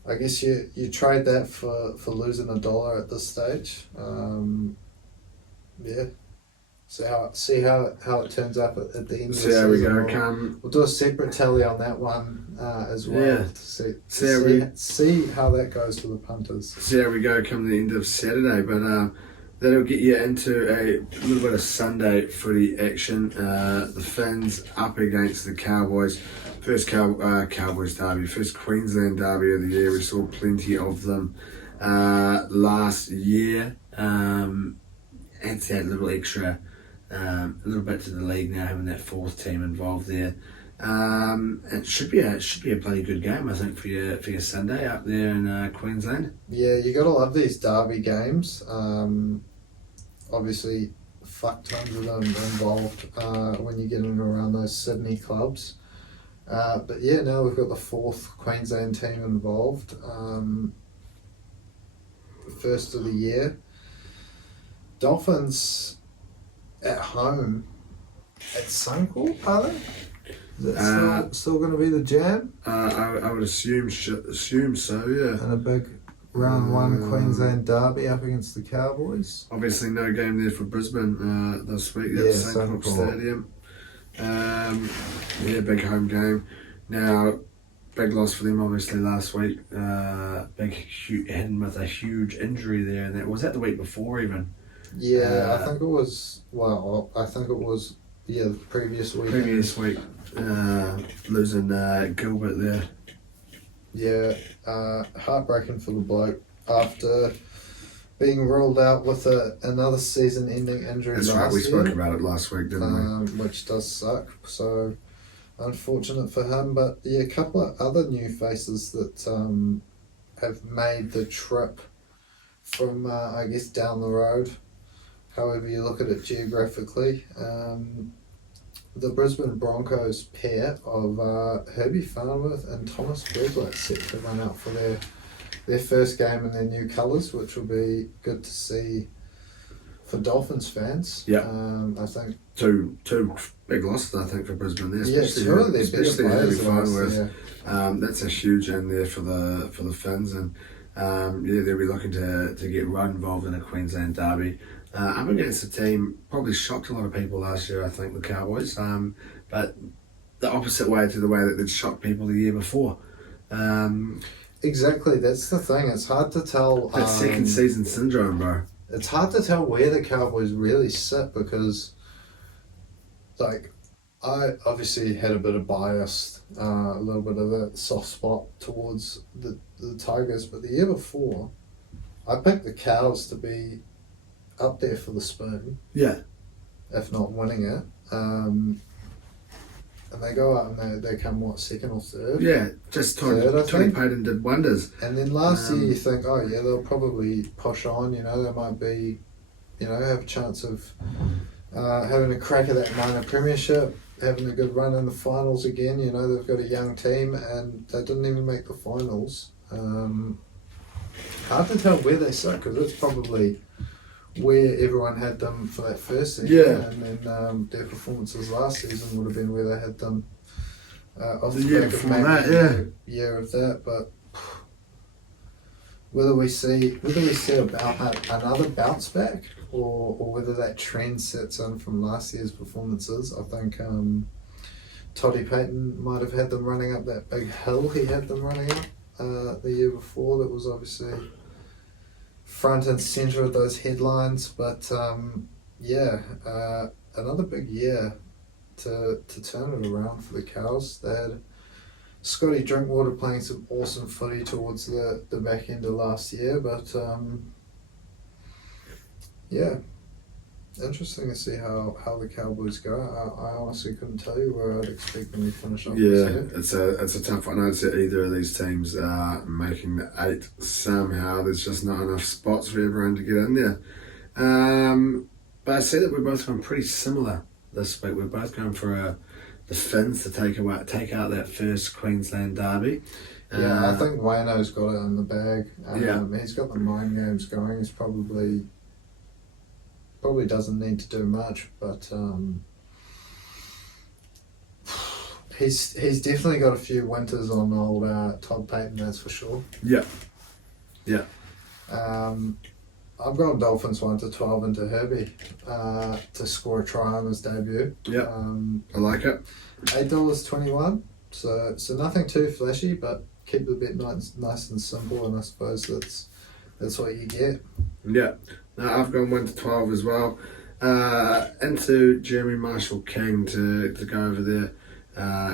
I guess you trade that for losing $1 at this stage. Yeah. See how it turns up at the end of the season. There we go. We'll do a separate tally on that one as well. Yeah. To see how that goes for the punters. See how we go come the end of Saturday, but that'll get you into a little bit of Sunday footy action. The Finns up against the Cowboys. First Cowboys derby, first Queensland derby of the year. We saw plenty of them last year. Adds that little extra, a little bit to the league now, having that fourth team involved there. It should be a bloody good game, I think, for your Sunday up there in Queensland. Yeah, you gotta love these derby games. Obviously, fuck tons of them involved when you get in around those Sydney clubs. But yeah, now we've got the fourth Queensland team involved. First of the year. Dolphins at home at Suncorp, are they? Is that still going to be the jam? I would assume so, yeah. And a big round one Queensland derby up against the Cowboys. Obviously, no game there for Brisbane this week at Suncorp Stadium. Big home game. Now, big loss for them obviously last week. Hitting with a huge injury there, and that was that the week before even. Yeah, I think it was. Well, I think it was. Yeah, the previous week. Losing Gilbert there. Yeah, heartbreaking for the bloke after being ruled out with another season-ending injury. That's right. We spoke about it last week, didn't we? Which does suck. So unfortunate for him. But yeah, a couple of other new faces that have made the trip from I guess down the road. However you look at it geographically. The Brisbane Broncos pair of Herbie Farnworth and Thomas Berglund set to run out for their first game in their new colours, which will be good to see for Dolphins fans. Yeah, I think two big losses. I think for Brisbane there. Yeah, two of their better players. That's a huge end there for the Finns, and they'll be looking to get right involved in a Queensland derby. Up against a team probably shocked a lot of people last year, I think, the Cowboys, but the opposite way to the way that they'd shocked people the year before. Exactly, that's the thing. It's hard to tell. That second season syndrome, bro. It's hard to tell where the Cowboys really sit because, like, I obviously had a bit of bias, a little bit of a soft spot towards the Tigers, but the year before, I picked the Cows to be up there for the spoon. Yeah. If not winning it. And they go out and they come, second or third? Yeah, just Tony Payton did wonders. And then last year you think, oh yeah, they'll probably push on, they might be, have a chance of having a crack at that minor premiership, having a good run in the finals again. They've got a young team and they didn't even make the finals. Hard to tell where they sit because it's probably where everyone had them for that first season, and then their performances last season would have been where they had them off the year back before of that, year of that. But whether we see another bounce back or whether that trend sets in from last year's performances, I think Toddy Payton might have had them running up that big hill he had them running up the year before. That was obviously front and centre of those headlines, but another big year to turn it around for the Cows. They had Scotty Drinkwater playing some awesome footy towards the back end of last year, but interesting to see how the Cowboys go. I honestly couldn't tell you where I'd expect them to finish up. It's a tough one. I'd say either of these teams are making the 8 somehow. There's just not enough spots for everyone to get in there. But I see that we're both going pretty similar this week. We're both going for the Finns to take out that first Queensland derby. I think Wayno's got it in the bag. He's got the mind games going. He's probably doesn't need to do much, but he's definitely got a few winters on old Todd Payton, that's for sure. Yeah. I've got Dolphins 1-12 into Herbie to score a try on his debut. Yeah, I like it. $8.21, so nothing too flashy, but keep the bet nice and simple, and I suppose that's what you get. Yeah. Now I've gone 1-12 as well. Into Jeremy Marshall King to go over there,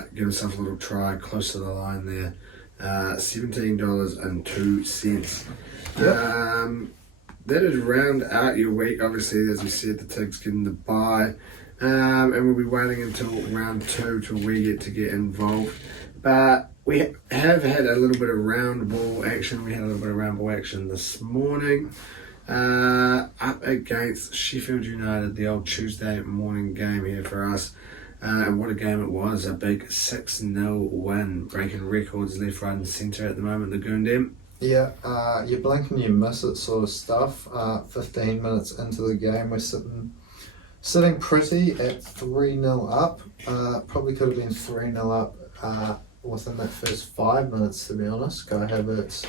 get himself a little try close to the line there. $17.02. Yep. That is round out your week. Obviously, as we said, the Tigs getting the bye, and we'll be waiting until round 2 till we get involved. But we have had a little bit of round ball action. We had a little bit of round ball action this morning. Up against Sheffield United, the old Tuesday morning game here for us. And what a game it was. A big 6-0 win, breaking records left, right and centre at the moment, the Goondam. Yeah, you blink and you miss it sort of stuff. 15 minutes into the game, we're sitting pretty at 3-0 up. Probably could have been 3-0 up within that first 5 minutes, to be honest. Guy Havertz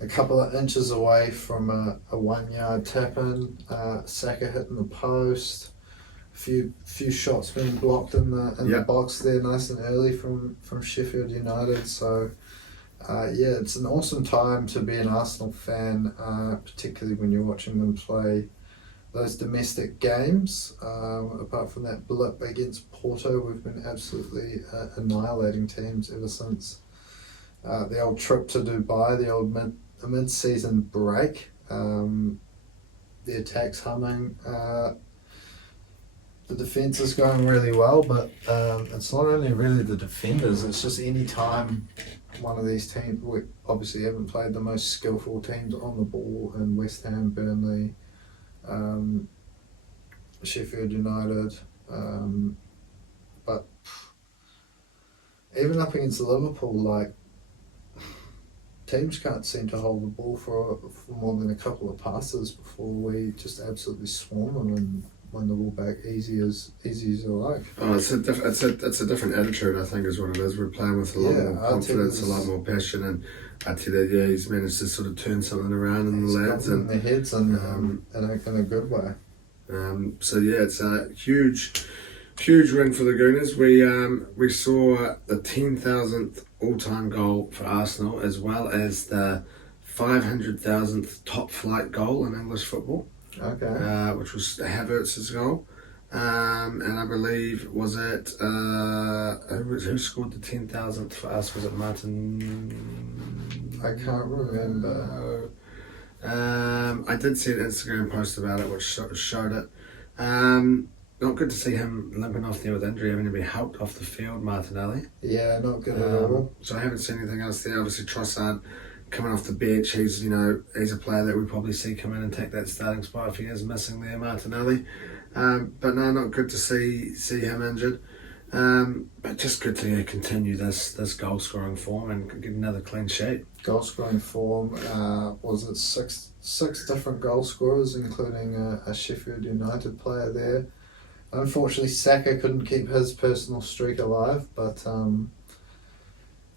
a couple of inches away from a 1-yard tap-in. Saka hitting the post. Few shots being blocked in the box there, nice and early from Sheffield United. So it's an awesome time to be an Arsenal fan, particularly when you're watching them play those domestic games. Apart from that blip against Porto, we've been absolutely annihilating teams ever since the old trip to Dubai, the old mid-season break. The attack's humming. The defence is going really well, but it's not only really the defenders, it's just any time one of these teams, we obviously haven't played the most skillful teams on the ball in West Ham, Burnley, Sheffield United, but even up against Liverpool, like, teams can't seem to hold the ball for more than a couple of passes before we just absolutely swarm them and win the ball back easy as you like. Oh, it's a different attitude, I think, is what it is. We're playing with a lot more confidence, a lot more passion, and Arteta, he's managed to sort of turn something around in the lads and their heads and in a good way. It's a huge win for the Gooners. We saw the 10,000th all-time goal for Arsenal, as well as the 500,000th top-flight goal in English football. Okay. Which was Havertz's goal, and I believe was it who scored the 10,000th for us? Was it Martin? I can't remember. I did see an Instagram post about it, which showed it. Not good to see him limping off there with injury, having to be helped off the field, Martinelli. Yeah, not good at all. So I haven't seen anything else there. Obviously, Trossard coming off the bench, he's a player that we probably see come in and take that starting spot if he is missing there, Martinelli. But no, not good to see him injured. But just good to continue this goal scoring form and get another clean sheet. Goal scoring form, was it six different goal scorers, including a Sheffield United player there. Unfortunately, Saka couldn't keep his personal streak alive, but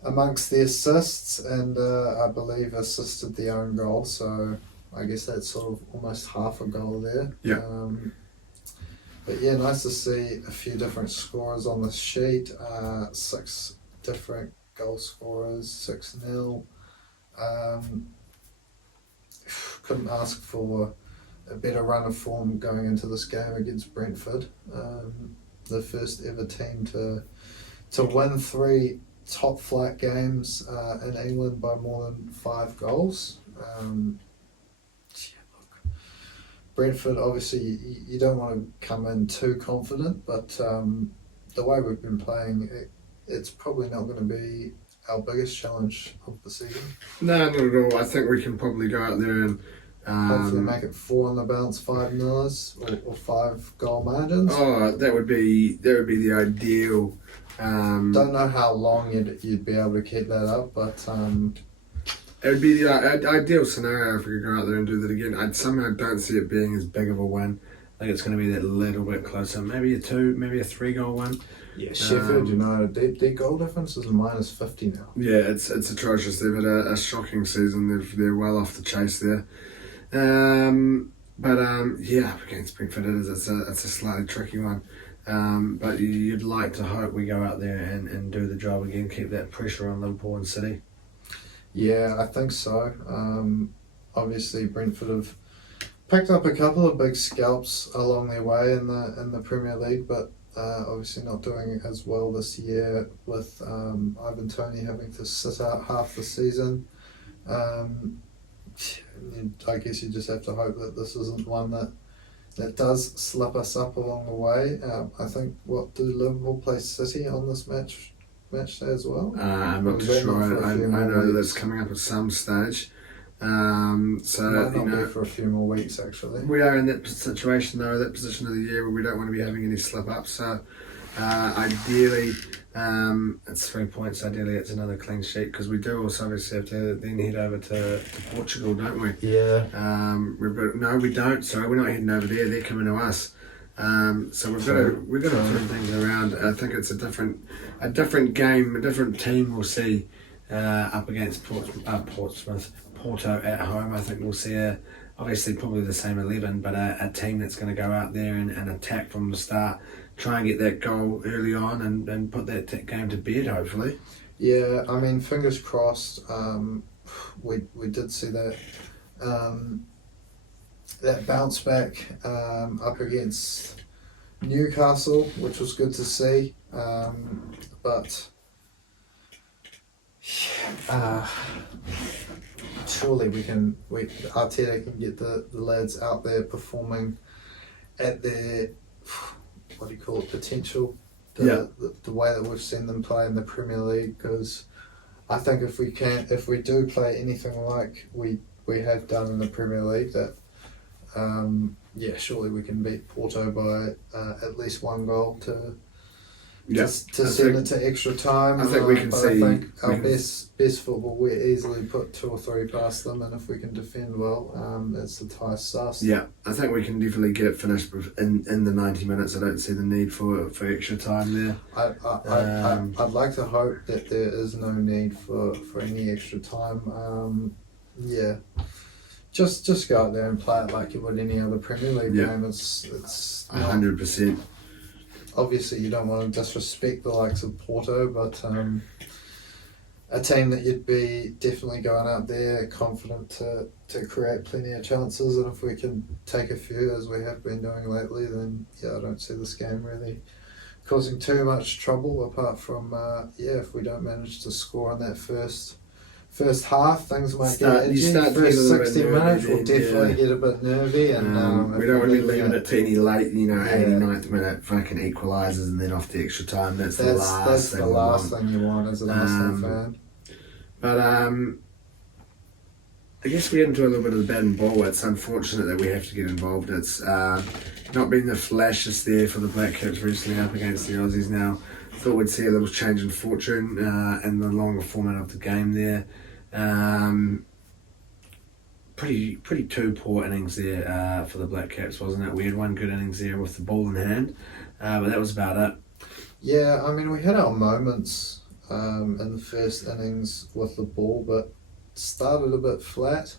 amongst the assists, and I believe assisted the own goal, so I guess that's sort of almost half a goal there. Yeah. But yeah, nice to see a few different scorers on the sheet. 6 different goal scorers, 6-0. Couldn't ask for a better run of form going into this game against Brentford. The first ever team to win 3 top flight games in England by more than 5 goals. Brentford, obviously, you don't want to come in too confident, but the way we've been playing, it's probably not going to be our biggest challenge of the season. No, not at all. I think we can probably go out there and hopefully make it 4 on the bounce, 5-0 or 5 goal margins. Oh, that would be the ideal. Don't know how long you'd be able to keep that up, but it would be the ideal scenario if we could go out there and do that again. I somehow don't see it being as big of a win. I think it's going to be that little bit closer, maybe a 2, maybe a 3 goal win. Yeah, Sheffield United, their goal difference is -50 now. Yeah, it's atrocious. They've had a shocking season. They're well off the chase there. Up against Brentford, it's a slightly tricky one. But you'd like to hope we go out there and do the job again, keep that pressure on Liverpool and City. Yeah, I think so. Obviously, Brentford have picked up a couple of big scalps along their way in the Premier League, but obviously not doing as well this year with Ivan Toney having to sit out half the season. I guess you just have to hope that this isn't one that does slip us up along the way. I think, do Liverpool play City on this match day as well? I'm not too sure. I know that's coming up at some stage. Might not be for a few more weeks, actually. We are in that situation, though, that position of the year where we don't want to be having any slip ups. So Ideally, it's 3 points. Ideally, it's another clean sheet because we do also obviously have to then head over to Portugal, don't we? Yeah. No, we don't. Sorry, we're not heading over there. They're coming to us. So we've got to turn things around. I think it's a different game, a different team we'll see up against Porto at home. I think we'll see obviously probably the same 11, but a team that's going to go out there and attack from the start, try and get that goal early on and put that game to bed, hopefully. Yeah, I mean, fingers crossed. We did see that that bounce back up against Newcastle, which was good to see. But surely Arteta can get the lads out there performing at their potential. The way that we've seen them play in the Premier League, because I think if we do play anything like we have done in the Premier League, that surely we can beat Porto by at least one goal to send it to extra time. I think we can see. I think our best football, we easily put 2 or 3 past them, and if we can defend well, it's the tie sus. Yeah, I think we can definitely get it finished in the 90 minutes. I don't see the need for extra time there. I'd like to hope that there is no need for any extra time. Just go out there and play it like you would any other Premier League game. It's 100%. Obviously, you don't want to disrespect the likes of Porto, but a team that you'd be definitely going out there confident to create plenty of chances, and if we can take a few, as we have been doing lately, then I don't see this game really causing too much trouble, apart from if we don't manage to score in that first half, things might get edgy. First 60 minutes will definitely get a bit nervy, and we don't want to be leaving it to any late, 89th minute fucking equalisers and then off the extra time. That's the last thing you want as an Arsenal fan. But I guess we get into a little bit of the bat and ball. It's unfortunate that we have to get involved. It's not been the flashes there for the Black Caps recently up against the Aussies now. Thought we'd see a little change in fortune in the longer format of the game there. Pretty 2 poor innings there for the Black Caps, wasn't it? We had 1 good innings there with the ball in hand, but that was about it. Yeah, I mean, we had our moments in the first innings with the ball, but started a bit flat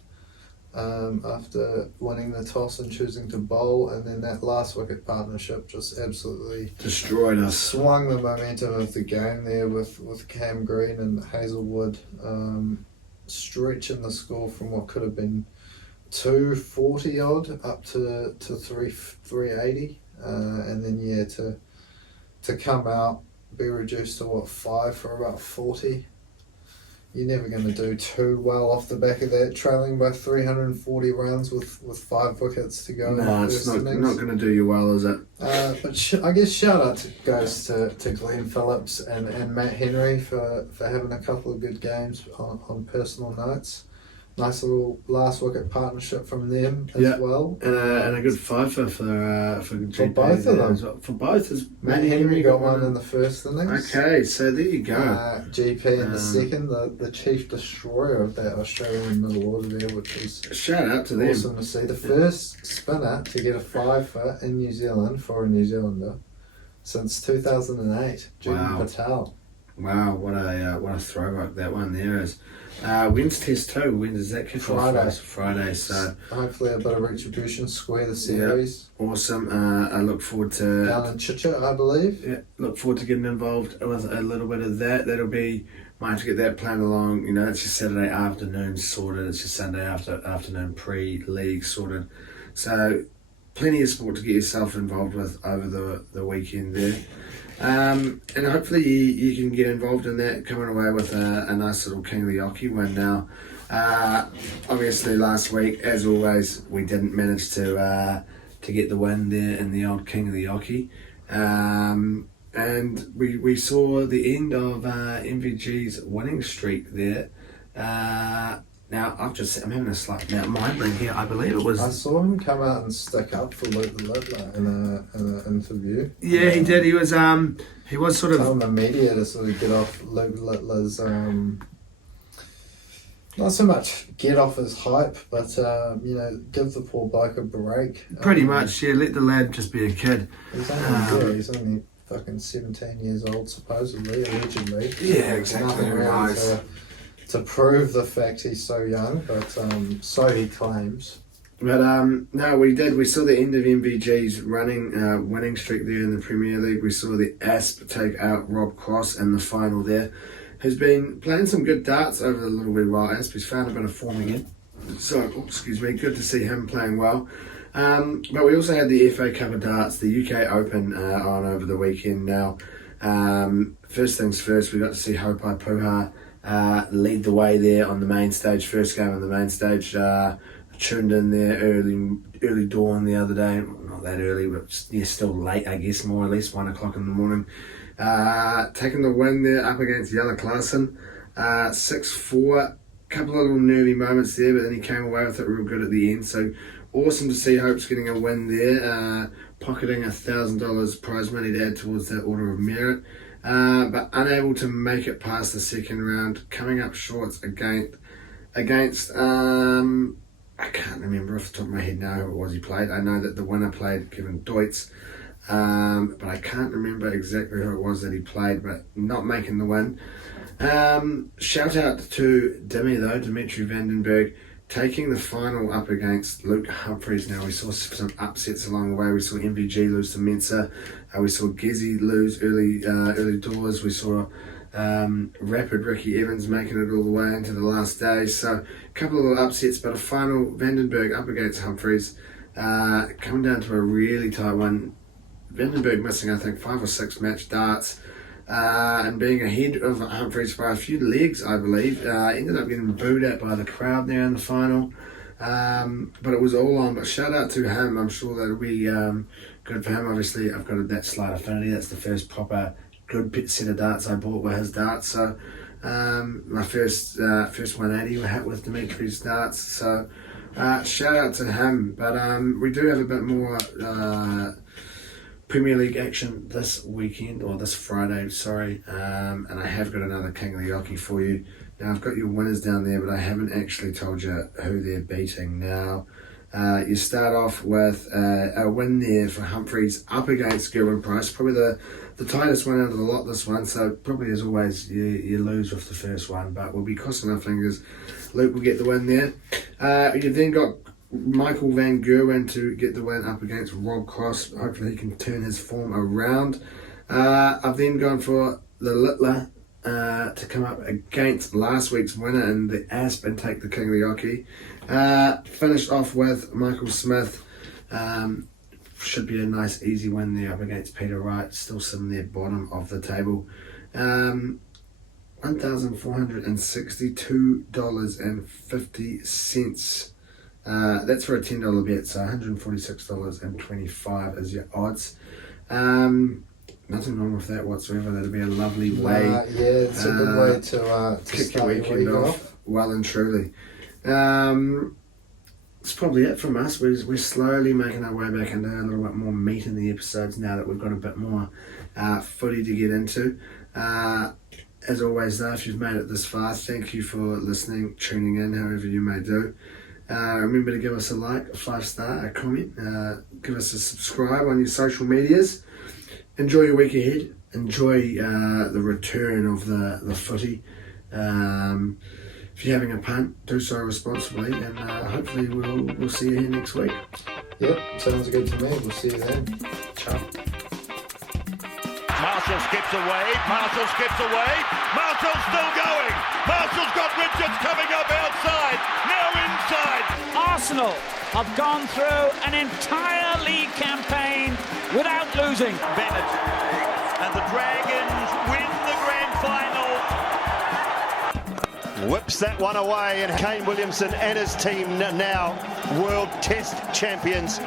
after winning the toss and choosing to bowl, and then that last wicket partnership just absolutely destroyed us. Swung the momentum of the game there with Cam Green and Hazelwood stretching the score from what could have been 240 odd up to 380, and then to come out, be reduced to 5 for about 40. You're never going to do too well off the back of that, trailing by 340 runs with 5 wickets to go. No, it's not going to do you well, is it? But I guess shout out goes to Glenn Phillips and Matt Henry for having a couple of good games on personal notes. Nice little last wicket partnership from them as well. And a good fiver for GP. For both of them. Well. For both. Matt Henry got one in the first innings. Okay, so there you go. GP in the second, the chief destroyer of that Australian middle order there, which is shout out to them. Awesome to see. The first spinner to get a 5 in New Zealand for a New Zealander since 2008, Julian Patel. Wow, what a throwback that one there is. When's Test 2? When does that kick off? Friday. So hopefully a bit of retribution, square the series. Yeah, awesome. I look forward to down in Chicha, I believe. Yeah, look forward to getting involved with a little bit of that. Might have to get that plan along. It's your Saturday afternoon sorted. It's your Sunday afternoon pre-league sorted. So plenty of sport to get yourself involved with over the weekend there. And hopefully you can get involved in that, coming away with a nice little King of the Oche win now. Obviously last week, as always, we didn't manage to get the win there in the old King of the Oche. And we saw the end of MVG's winning streak there. Now, I'm having a slight mind blank here. I believe it was... I saw him come out and stick up for Luke Littler in an interview. Yeah, he did. He was sort of... telling the media to sort of get off Luke Littler's... not so much get off his hype, but, give the poor bloke a break. Pretty much, yeah. Let the lad just be a kid. He's only fucking 17 years old, supposedly, allegedly. Yeah, exactly. Who knows? To prove the fact he's so young, but so he claims. But no, we did. We saw the end of MVG's winning streak there in the Premier League. We saw the Asp take out Rob Cross in the final there, who's been playing some good darts over the little bit while. Asp has found a bit of form again. So, excuse me, good to see him playing well. But we also had the FA Cup of Darts, the UK Open on over the weekend now. First things first, we got to see Hopai Puha lead the way there on the main stage, first game on the main stage. Tuned in there early dawn the other day, not that early, but still late, I guess, more or less, 1 o'clock in the morning. Taking the win there up against Jelle Klaassen, 6-4. Couple of little nervy moments there, but then he came away with it real good at the end. So awesome to see Hope's getting a win there, pocketing $1,000 prize money to add towards that Order of Merit. But unable to make it past the second round, coming up short against I can't remember off the top of my head now who it was he played. I know that the winner played Kevin Deutz, but I can't remember exactly who it was that he played, but not making the win. Shout out to Dimmy though, Dimitri Vandenberg, taking the final up against Luke Humphries. Now we saw some upsets along the way. We saw MVG lose to Mensa. We saw Gezi lose early doors. We saw Rapid Ricky Evans making it all the way into the last day. So a couple of little upsets, but a final Vandenberg up against Humphries. Coming down to a really tight one. Vandenberg missing, I think, 5 or 6 match darts. And being ahead of Humphries by a few legs, I believe. Ended up getting booed at by the crowd there in the final. But it was all on. But shout out to him. I'm sure that'll be good for him. Obviously, I've got that slight affinity. That's the first proper good set of darts I bought were his darts. So my first 180 were hit with Dimitri's darts. So shout out to him. But we do have a bit more Premier League action this weekend, or this Friday, sorry, and I have got another King of the Yoki for you. Now I've got your winners down there, but I haven't actually told you who they're beating. Now you start off with a win there for Humphries up against Gerwin Price, probably the tightest one out of the lot, this one, so probably as always you lose with the first one, but we'll be crossing our fingers Luke will get the win there. You've then got Michael Van Gerwen to get the win up against Rob Cross. Hopefully he can turn his form around. I've then gone for the Littler to come up against last week's winner in the Asp and take the King of the Yoki. Finished off with Michael Smith. Should be a nice easy win there up against Peter Wright, still sitting there bottom of the table. $1,462.50. That's for a $10 bet, so $146.25 is your odds. Nothing wrong with that whatsoever. That'll be a lovely way. Yeah, it's a good way to kick your weekend off well and truly. That's probably it from us. We're slowly making our way back into a little bit more meat in the episodes now that we've got a bit more footy to get into. As always though, if you've made it this far, thank you for listening, tuning in, however you may do. Remember to give us a like, a 5-star, a comment, give us a subscribe on your social medias. Enjoy your week ahead. Enjoy the return of the footy. If you're having a punt, do so responsibly, and hopefully we'll see you here next week. Yep, sounds good to me. We'll see you then. Ciao. Marshall skips away. Marshall's still going. Marshall's got Richards coming up outside. Now inside. Arsenal have gone through an entire league campaign without losing. Bennett and the Dragons win the grand final. Whips that one away, and Kane Williamson and his team now World Test champions.